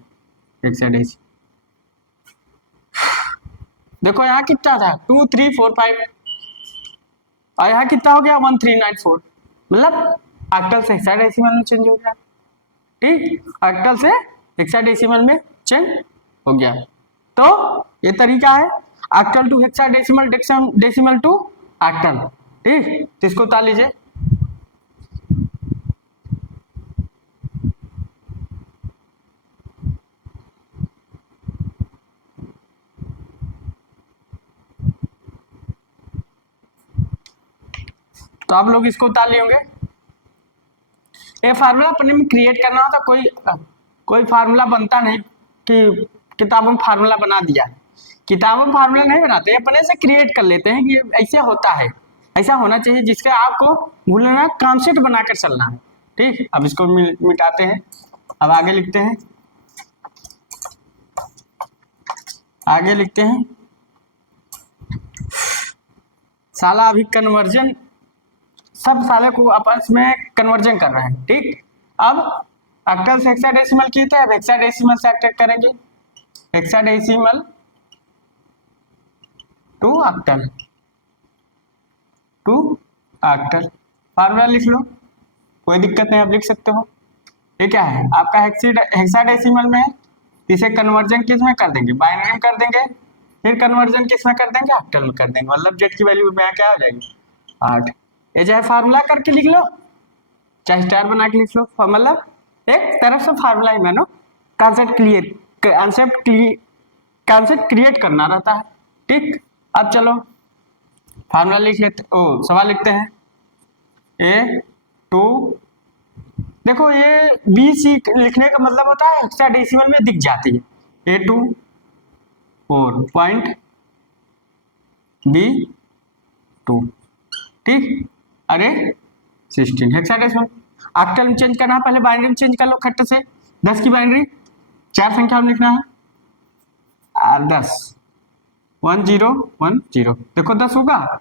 हेक्साडेसिमल। देखो यहाँ कितना था 2 3 4 5 और यहाँ कितना हो गया 1394, मतलब ऑक्टल से हेक्साडेसिमल में चेंज हो गया। ठीक, ऑक्टल से हेक्साडेसिमल में चेंज हो गया। तो ये तरीका है octal to hexadecimal, decimal to octal. ठीक, तो इसको उतार लीजिए। तो आप लोग इसको उतार लिए होंगे। ये फार्मूला अपने में क्रिएट करना होता, कोई फार्मूला बनता नहीं कि किताबों में फार्मूला बना दिया, किताबों में फार्मूला नहीं बनाते, अपने से क्रिएट कर लेते हैं कि ऐसे होता है, ऐसा होना चाहिए, जिसके आपको भूलना कॉन्सेप्ट बनाकर चलना है। ठीक, अब इसको मिटाते हैं, अब आगे लिखते हैं, आगे लिखते हैं, साला अभी कन्वर्जन, सब साले को आपस में कन्वर्जन कर रहे हैं। ठीक, अब ऑक्टल से हेक्साडेसिमल की थे, अब हेक्साडेसिमल से ऑक्टल करेंगे, hexadecimal to octal, to octal, formula लिख लो, कोई दिक्कत नहीं, आप लिख सकते हो। ये क्या है आपका हेक्साडेसिमल में है, इसे कन्वर्जन किस में कर देंगे, बाइनरी में कर देंगे, फिर कन्वर्जन किस में कर देंगे, ऑक्टल में कर देंगे, मतलब जेड की वैल्यू में क्या हो जाएगी 8। ये चाहे फार्मूला करके लिख लो, चाहे स्टार बना के लिख लो, मतलब एक तरफ से फार्मूला ही मानो, कॉन्सेप्ट क्रिएट करना रहता है। ठीक, अब चलो फार्मूला लिख लेते, सवाल लिखते हैं, ए टू, देखो ये बी सी लिखने का मतलब होता है हेक्साडेसिमल में दिख जाती है, A2 4 पॉइंट B2, ठीक, अरे 16 हेक्साडेसिमल। ऑक्टल में चेंज करना है, पहले बाइनरी में चेंज कर लो खट्ट से, 10 की बाइनरी, 4 संख्या में लिखना है। 10 1 0 1 0, देखो 10 होगा,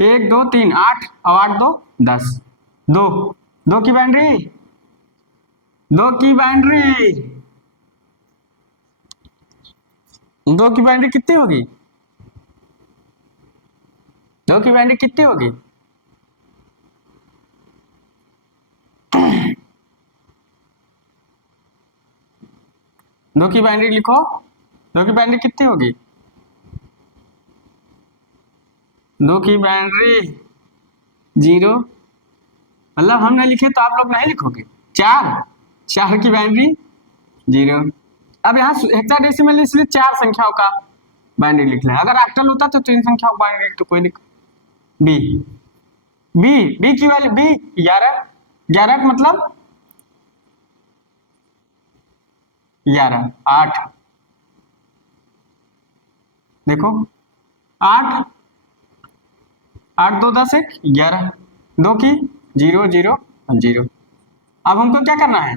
1 2 3 8 और 8 2 10, 2 2 की बाइनरी, 2 की बाइनरी, 2 की बाइनरी कितनी होगी, 2 की बाइनरी कितनी होगी, दो की बाइनरी लिखो, 2 की बाइनरी कितनी होगी, 2 की बाइनरी 0, मतलब हम नहीं लिखे तो आप लोग नहीं लिखोगे। 4 की बाइनरी 0। अब यहाँ हेक्साडेसिमल इसलिए 4 संख्याओं का बाइनरी लिख लें, अगर ऑक्टल होता तो 3 संख्याओं का बाइनरी तो कोई लिख। बी बी बी की वैल्यू बी 11, 11 का मतलब 11 8, देखो 8 8 2 10 1 11, 2 की 0 0 0। अब हमको क्या करना है,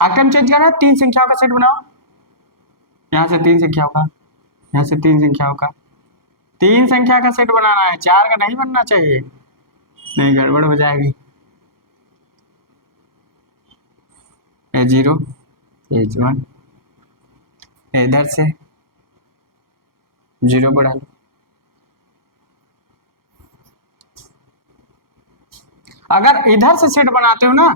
आइटम चेंज करना है, 3 संख्याओं का सेट बनाओ, यहाँ से 3 संख्याओं का, यहाँ से 3 संख्याओं का, 3 संख्या का सेट बनाना है, 4 का नहीं बनना चाहिए, नहीं गड़बड़ हो जाएगी। A0 H1, इधर से 0 बढ़ा लो, अगर इधर से सेट बनाते हो ना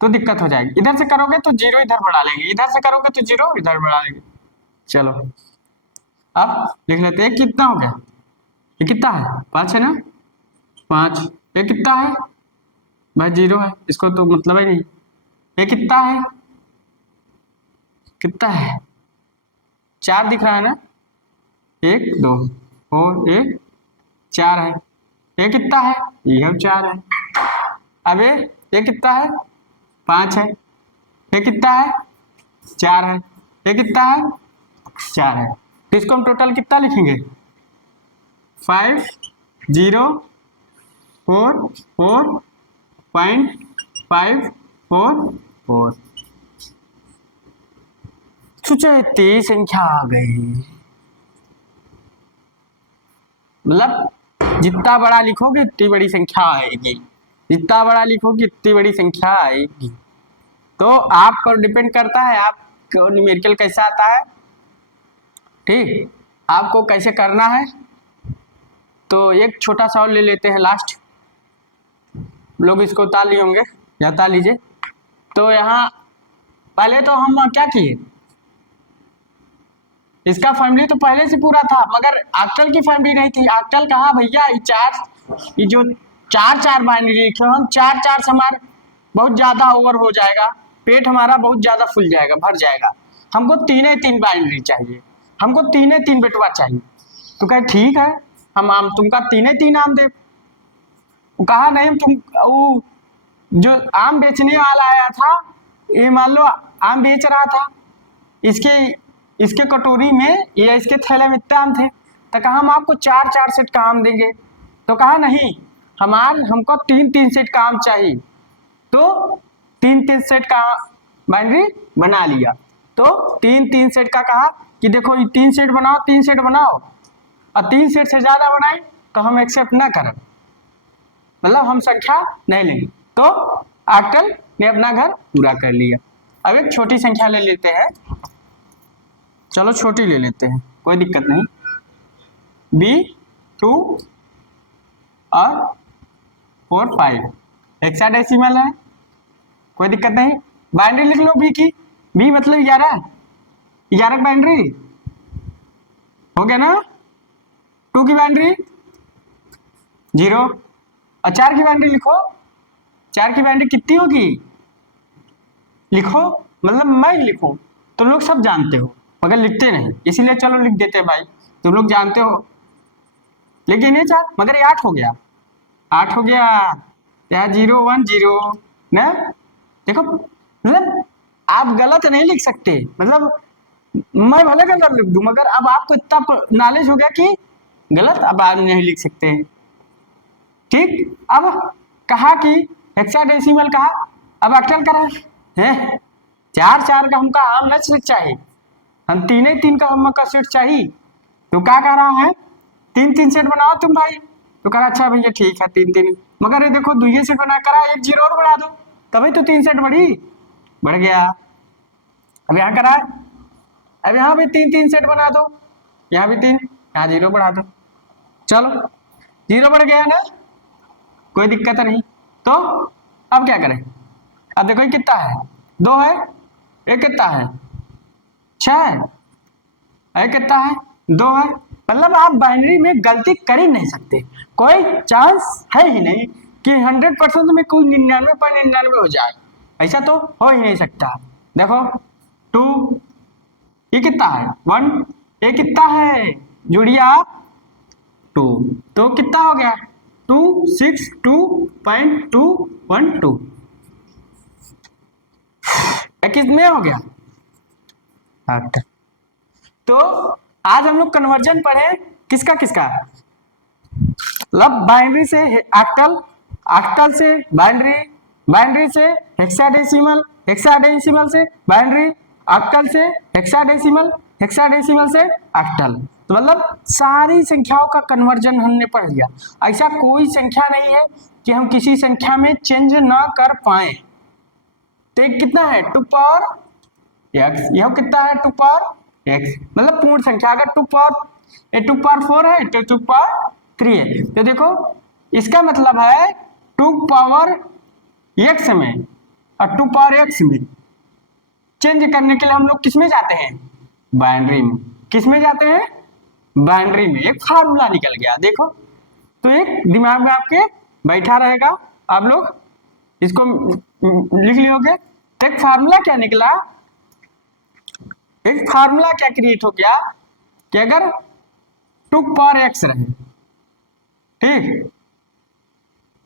तो दिक्कत हो जाएगी, इधर से करोगे तो 0 इधर बढ़ा लेंगे, इधर से करोगे तो 0 इधर बढ़ा लेंगे। चलो अब लिख लेते हैं, कितना हो गया, ये कितना है, 5 है ना, 5, ये कितना है भाई, 0 है, इसको तो मतलब ही नहीं, ये कितना है, कितना है, 4 दिख रहा है ना, 1 2 और 1 4 है, ये कितना है, ये 4 है। अब ये कितना है, 5 है, ये कितना है, 4 है, ये कितना है, 4 है, तो इसको हम टोटल कितना लिखेंगे, 5 0 4 4.5 4 4। सुचेती संख्या आ गई, मतलब जितना बड़ा लिखोगे उतनी बड़ी संख्या आएगी, जितना बड़ा लिखोगे उतनी बड़ी संख्या आएगी। तो आप पर डिपेंड करता है आपको न्यूमेरिकल कैसा आता है, ठीक, आपको कैसे करना है। तो एक छोटा सा और ले लेते हैं लास्ट, लोग इसको उतार लिए होंगे या उतार लीजिए। तो यहाँ पहले तो हम क्या किए, इसका फैमिली तो पहले से पूरा था, मगर ऑक्टल की फैमिली नहीं थी। ऑक्टल कहा भैया, ये जो 4 बाइनरी लिखे हम 4 से हमारे बहुत ज्यादा ओवर हो जाएगा, पेट हमारा बहुत ज्यादा फुल जाएगा, भर जाएगा, हमको 3 बाइनरी चाहिए, हमको 3 बेटवा चाहिए। तो कहे ठीक है, हम आम तुमका 3 आम दे। कहा नहीं, तुम वो जो आम बेचने वाला आया था, ये मान लो आम बेच रहा था, इसके कटोरी में या इसके थैले में इतने आम थे, तो कहा हम आपको 4 सेट का आम देंगे। तो कहा नहीं, हमको 3 सेट का आम चाहिए। तो 3 सेट का बाइनरी बना लिया। तो 3 सेट का कहा कि देखो ये 3 सेट बनाओ, 3 सेट बनाओ, और 3 सेट से ज्यादा बनाए तो हम एक्सेप्ट ना करें, मतलब हम संख्या नहीं लेंगे। तो ऑक्टल ने अपना घर पूरा कर लिया। अब एक छोटी संख्या ले लेते हैं, चलो छोटी ले लेते हैं, कोई दिक्कत नहीं, B2 और 4 5 हेक्साडेसिमल है, कोई दिक्कत नहीं। बाइनरी लिख लो बी की, बी मतलब 11, 11 बाइनरी हो गया ना। 2 की बाइनरी 0, और 4 की बाइनरी लिखो, 4 की बाइनरी कितनी होगी लिखो, मतलब मैं लिखूं, तुम लोग सब जानते हो मगर लिखते नहीं, इसीलिए चलो लिख देते हैं भाई, तुम लोग जानते हो। लेकिन ये 4 मगर ये 8 हो गया, 8 हो गया, यहाँ 0 1 0 ना। देखो मतलब आप गलत नहीं लिख सकते, मतलब मैं भले गलत लिख दूं, मगर अब आपको इतना नॉलेज हो गया कि गलत अब आप नहीं लिख सकते, ठीक। अब कहा कि हेक्साडेसिमल कहा, अब ऑक्टल करा है, 4 4 का हमका आम न सेट चाहिए, हम 3 3 का हमका सेट चाहिए। तो क्या कह रहा है 3 3 सेट बनाओ तुम भाई। तो कह रहा अच्छा भैया ठीक है 3 3, मगर ये देखो दुइये सेट बना करा, एक जीरो और बढ़ा दो तभी तो 3 सेट बढ़ गया। अब यहाँ करा है, अब यहाँ भी 3 3 सेट बना दो, यहाँ भी 3, यहाँ जीरो बढ़ा दो, चलो जीरो बढ़ गया ना, कोई दिक्कत नहीं। तो अब क्या करें, अब देखो ये कितना है 2 है, ये कितना है 6 है, ये कितना है 2 है। मतलब आप बाइनरी में गलती कर ही नहीं सकते, कोई चांस है ही नहीं कि 100% में कोई 99.99 हो जाए, ऐसा तो हो ही नहीं सकता। देखो 2, ये कितना है 1, ये कितना है जुड़िए आप 2, तो कितना हो गया 262.212, कितने हो गया 8। तो आज हम लोग कन्वर्जन पढ़े किसका किसका, मतलब बाइनरी से ऑक्टल, ऑक्टल से बाइनरी, बाइनरी से हेक्साडेसिमल, हेक्साडेसिमल से बाइनरी, ऑक्टल से हेक्साडेसिमल, हेक्साडेसिमल से ऑक्टल। तो मतलब सारी संख्याओं का कन्वर्जन हमने पढ़ लिया। ऐसा कोई संख्या नहीं है कि हम किसी संख्या में चेंज ना कर पाए। तो एक कितना है 2 पावर x, यह कितना है 2 पावर x, मतलब पूर्ण संख्या। अगर 2 पावर 4 है तो 2 पावर 3 है। तो देखो इसका मतलब है 2 पावर x में और 2 पावर x में चेंज करने के लिए हम लोग किस में जाते हैं, बाइनरी में। किस में जाते हैं, बाइनरी में। एक फार्मूला निकल गया देखो, तो एक दिमाग में आपके बैठा रहेगा, आप लोग इसको लिख लियोगे। तो एक फार्मूला क्या निकला, एक फार्मूला क्या क्रिएट हो गया कि अगर 2 पावर x रहे, ठीक,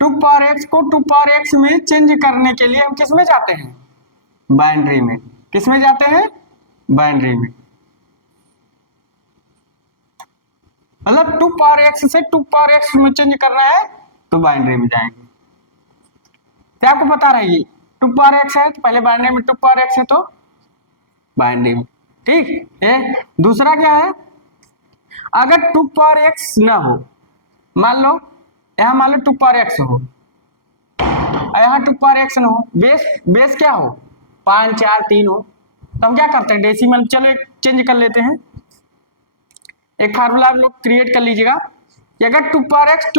2 पावर x को 2 पावर x में चेंज करने के लिए हम किस में जाते हैं, बाइनरी में। किस में जाते हैं, बाइनरी में। मतलब 2 पावर x से 2 पावर x में चेंज करना है तो बाइनरी में जाएंगे। तो आपको पता रहेगी 2 पावर x है तो पहले बाइनरी में 2 पावर x है तो बाइनरी में, ठीक है। दूसरा क्या है, अगर 2 पावर x ना हो, मान लो यहाँ मान लो 2 पावर x हो, यहाँ 2 पावर x ना हो, बेस क्या हो 5 4 3 हो, तो हम क्या करते हैं डेसिमल, चलो एक चेंज कर लेते हैं। एक फार्मूला आप लोग क्रिएट कर लीजिएगा कि अगर 2 पावर x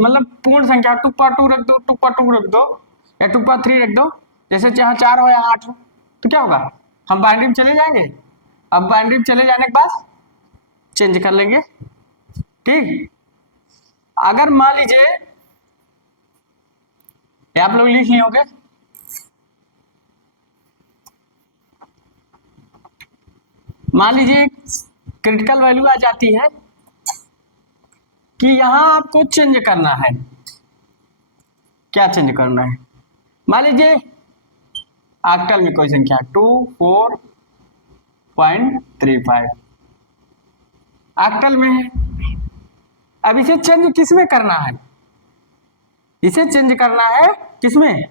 मतलब पूर्ण संख्या 2 पावर 2 रख दो, 2 पावर 2 रख दो या 2 पावर 3 रख दो, जैसे यहाँ 4 हो या 8 हो, तो क्या होगा हम बाइनरी में चले जाएंगे। अब बाइनरी में चले जाने के बाद चेंज कर लेंगे, ठीक। अगर मान लीजिए आप लोग लिख लिए होंगे, मान लीजिए क्रिटिकल वैल्यू आ जाती है कि यहां आपको चेंज करना है, क्या चेंज करना है, मान लीजिए ऑक्टल में कोई संख्या 24.35 ऑक्टल में है। अब इसे चेंज किस में करना है, इसे चेंज करना है किस में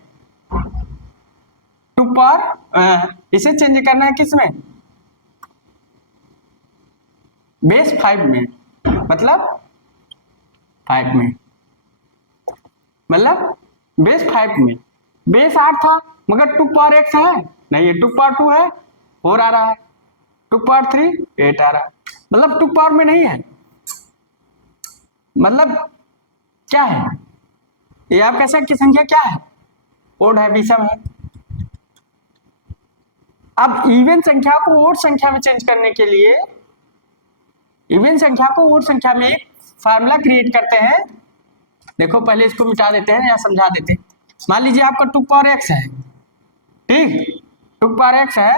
2 पावर, इसे चेंज करना है किस में, बेस 5 में, मतलब 5 में, मतलब बेस 5 में। बेस 8 था मगर 2 पावर x है नहीं, ये 2 पावर 2 है 4 आ रहा है, 2 पावर 3 8 आ रहा है, मतलब 2 पावर में नहीं है। मतलब क्या है ये, आप कह सकते संख्या क्या है, ओड है, विषम है। अब इवन संख्या को ओड संख्या में चेंज करने के लिए, इवन संख्या को ओड संख्या में एक फार्मूला क्रिएट करते हैं। देखो पहले इसको मिटा देते हैं या समझा देते हैं। मान लीजिए आपका 2 पावर x है, ठीक, 2 पावर x है।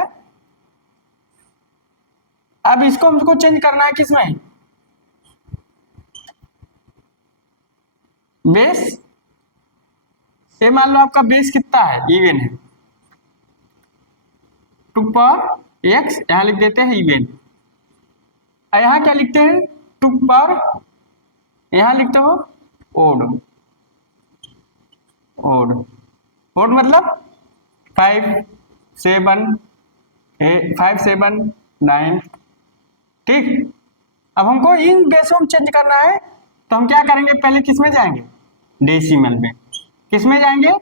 अब इसको हमको चेंज करना है किसमें, बेस। ये मान लो आपका बेस कितना है, इवन है 2 पावर x, यहां लिख देते हैं इवन। यहां क्या लिखते हैं 2 पावर, यहां लिखते हो ओड, ओड, ओड मतलब 5 7 5 7 9। ठीक, अब हमको इन बेसों में चेंज करना है, तो हम क्या करेंगे, पहले किस में जाएंगे, डेसिमल में। किस में जाएंगे,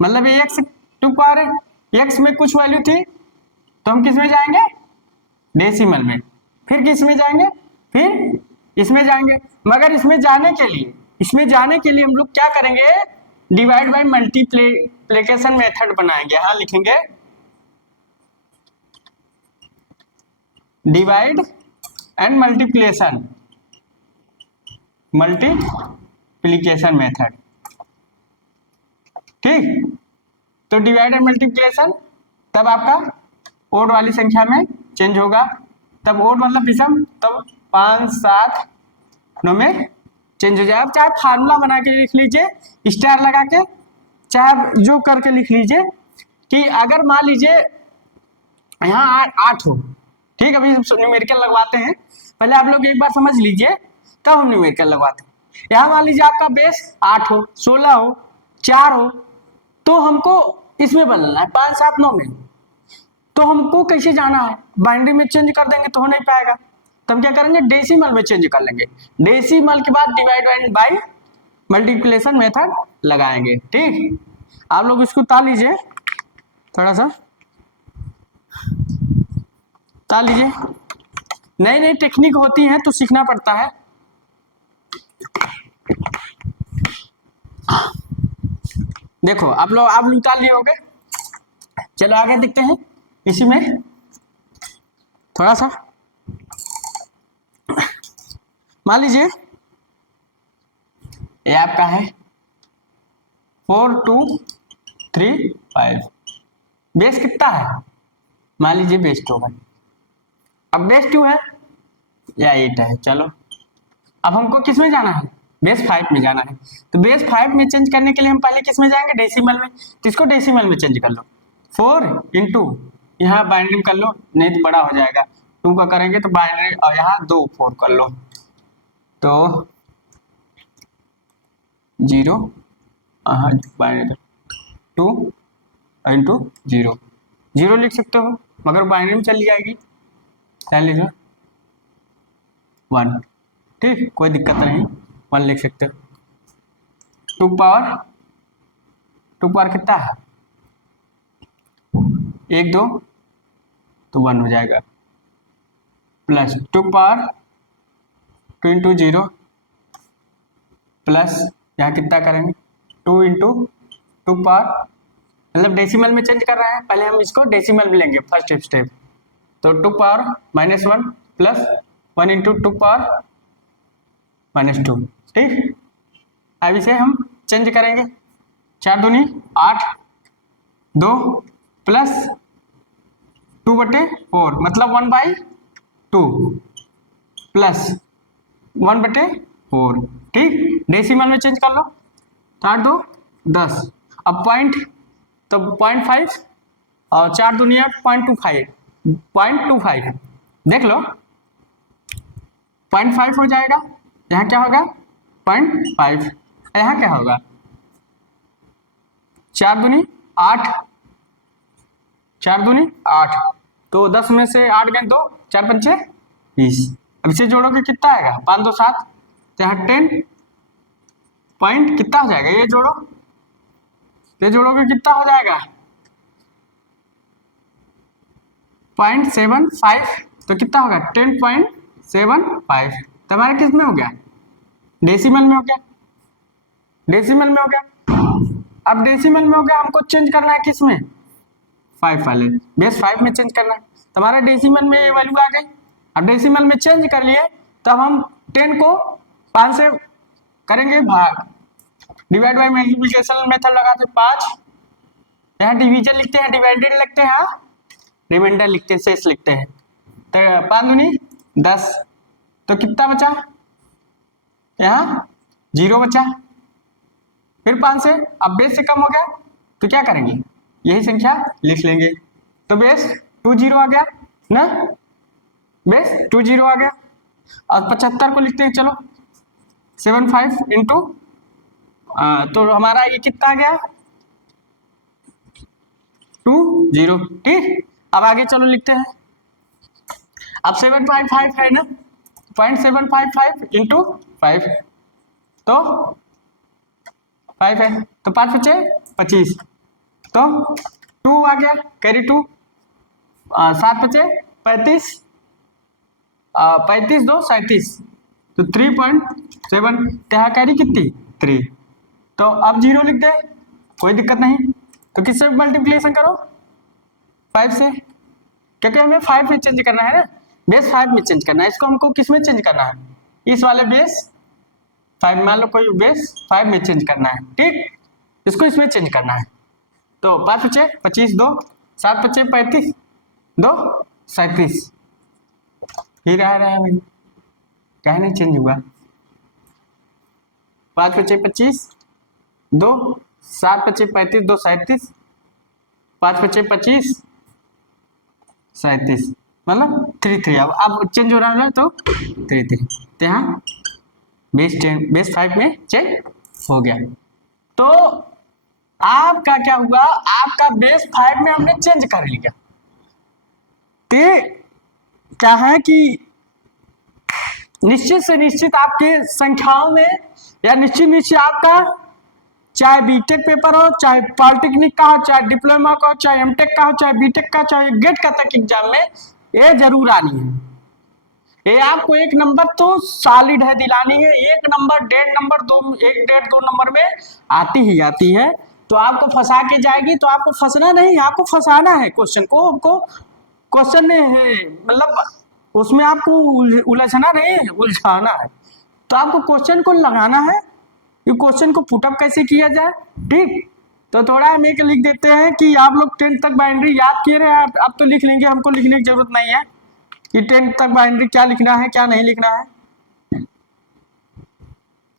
मतलब एक्स टू पावर एक्स में कुछ वैल्यू थी, तो हम किस में जाएंगे, डेसिमल में। फिर किस में जाएंगे, फिर इसमें जाएंगे। मगर इसमें जाने के लिए हम लोग क्या करेंगे, डिवाइड बाय मल्टीप्लिकेशन मेथड बनाएंगे। हाँ लिखेंगे डिवाइड एंड मल्टीप्लिकेशन मेथड। ठीक, तो डिवाइड एंड मल्टीप्लिकेशन, तब आपका ओड वाली संख्या में चेंज होगा। तब ओड मतलब विषम, तब 5 7 9 में चेंज हो जाए। अब चाहे फार्मूला बना के लिख लीजिए, स्टार लगा के, चाहे जो करके लिख लीजिए कि अगर मान लीजिए यहाँ 8 हो। ठीक, अभी न्यूमेरिकल लगवाते हैं, पहले आप लोग एक बार समझ लीजिए तब हम न्यूमेरिकल लगवाते हैं। यहाँ मान लीजिए आपका बेस 8 हो, 16 हो, 4 हो, तो हमको इसमें बदलना है 5 7 9 में। तो हमको कैसे जाना है, बाइनरी में चेंज कर देंगे तो हो नहीं पाएगा, तो हम क्या करेंगे, डेसिमल में चेंज कर लेंगे। डेसिमल के बाद डिवाइड बाय मल्टीप्लिकेशन मेथड लगाएंगे। ठीक, आप लोग इसको ताल लीजिए, थोड़ा सा ताल लीजिए। नई नई टेक्निक होती है तो सीखना पड़ता है। देखो आप लोग ताल लिए होगे, चलो आगे देखते हैं। इसी में थोड़ा सा मान लीजिए ये आपका है 4 2 3 5। बेस कितना है, मान लीजिए बेस 2 है। अब बेस 2 है या 8 है, चलो अब हमको किस में जाना है, बेस 5 में जाना है। तो बेस 5 में चेंज करने के लिए हम पहले किस में जाएंगे, डेसिमल में। तो इसको डेसिमल में चेंज कर लो, 4 इंटू यहाँ बाइनरी कर लो, नहीं तो बड़ा हो जाएगा। 2 का करेंगे तो बाइनरी, और यहाँ 2 4 कर लो, तो 0 बाइनरी 2 इंटू 0 0 लिख सकते हो, मगर बाइनरी में चली जाएगी, चल लीजिए 1। ठीक, कोई दिक्कत नहीं, 1 लिख सकते हो। 2 पावर कितना है, 1 2 तो 1 हो जाएगा, प्लस 2 पावर 2 इंटू 0 प्लस यहाँ कितना करेंगे, 2 इंटू 2 पावर, मतलब डेसिमल में चेंज कर रहे हैं, पहले हम इसको डेसिमल में लेंगे फर्स्ट स्टेप। तो 2 पावर -1 प्लस 1 इंटू 2 पावर -2। ठीक, अब इसे हम चेंज करेंगे, 4 दूनी 8 2 प्लस 2/4 मतलब 1/2 प्लस 1/4। ठीक, डेसिमल में चेंज कर लो, 8 2 10। अब पॉइंट, तो 0.5 और 4 दूनी 0.25 देख लो, 0.5 हो जाएगा। यहाँ क्या होगा 0.5, यहाँ क्या होगा 4 दूनी 8 4 दूनी 8, तो 10 में से 8 गए 2 4 पंचे 20। अब इसे जोड़ोगे कितना आएगा, 5 2 7, तो यहाँ 10 पॉइंट कितना हो जाएगा, ये जोड़ोगे कितना हो जाएगा 0.75, तो कितना होगा 10.75। तो हमारे किस में हो गया, डेसिमल में हो गया, डेसिमल में हो गया। अब डेसिमल में हो गया, हमको चेंज करना है किस में, 5 वाले बेस 5 में चेंज करना है। तो हमारे डेसिमल में ये वैल्यू आ गई। अब डेसिमल में चेंज कर लिए, तब हम 10 को 5 से करेंगे भाग, डिवाइड बाय मल्टीप्लिकेशन मेथड लगाते 5, यहाँ डिवीजन लिखते हैं, डिवाइडेड लिखते हैं, हाँ रिमाइंडर लिखते हैं, शेष लिखते हैं। तो 5 दूनी 10, तो कितना बचा, यहाँ 0 बचा, फिर 5 से अब बेस से कम हो गया, तो क्या करेंगे, यही संख्या लिख लेंगे। तो बेस 2 0 आ गया ना, बेस 2 0 आ गया। और 75 को लिखते हैं, चलो 75 इंटू, तो हमारा ये कितना आ गया 2 0। ठीक, अब आगे चलो लिखते हैं। अब 755 है ना, 0.755 इंटू 5 तो 5 है, तो 5 बचे 25, तो 2 आ गया, कैरी 2, 7 बचे 35, 35 2 37, तो 3.7, यहाँ कैरी कितनी 3, तो अब 0 लिख दे, कोई दिक्कत नहीं। तो किससे मल्टीप्लिकेशन करो 5 से, क्योंकि हमें 5 में चेंज करना है ना, बेस 5 में चेंज करना है, इसको हमको किस में चेंज करना है, इस वाले बेस 5, मान लो कोई बेस 5 में चेंज करना है, ठीक, इसको इसमें चेंज करना है। तो 5 बचे 25, 2 7 बचे 35, 2 37, फिर आ रहा है भाई, क्या नहीं चेंज हुआ, 5 बचे 25, 2 7 बचे 35, 2 37, 5 बचे 25 37, मतलब 3 3, अब चेंज हो रहा है तो 3 3, तो यहाँ बेस 5 में चेंज हो गया। तो आपका क्या हुआ, आपका बेस 5 में हमने चेंज कर लिया। तो क्या है कि निश्चित से निश्चित आपके संख्याओं में, या निश्चित आपका चाहे बीटेक पेपर हो, चाहे पॉलिटेक्निक का हो, चाहे डिप्लोमा का हो, चाहे एमटेक का हो, चाहे बीटेक का, चाहे गेट का तक एग्जाम में ये जरूर आनी है। ये आपको 1 नंबर तो सॉलिड है दिलानी है, 1 नंबर 1.5 नंबर 2, 1 1.5 2 नंबर में आती ही आती है। तो आपको फंसा के जाएगी, तो आपको फंसना नहीं, आपको फंसाना है क्वेश्चन को, आपको क्वेश्चन मतलब उसमें आपको उलझना नहीं है, उलझाना है। तो आपको क्वेश्चन को लगाना है, ये क्वेश्चन को पुटअप कैसे किया जाए, ठीक। तो थोड़ा हम एक लिख देते हैं कि आप लोग 10th तक बाइनरी याद किए रहे, आप तो लिख लेंगे, हमको लिखने की जरूरत नहीं है कि 10th तक बाइनरी क्या लिखना है क्या नहीं लिखना है,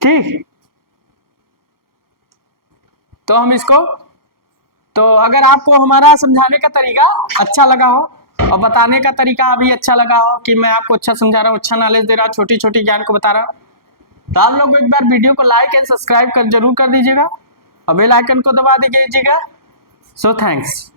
ठीक। तो हम इसको, तो अगर आपको हमारा समझाने का तरीका अच्छा लगा हो और बताने का तरीका अभी अच्छा लगा हो कि मैं आपको अच्छा समझा रहा हूँ, अच्छा नॉलेज दे रहा हूँ, छोटी छोटी ज्ञान को बता रहा हूँ, तो आप लोग एक बार वीडियो को लाइक एंड सब्सक्राइब कर जरूर कर दीजिएगा और बेल आइकन को दबा दीजिएगा। So thanks.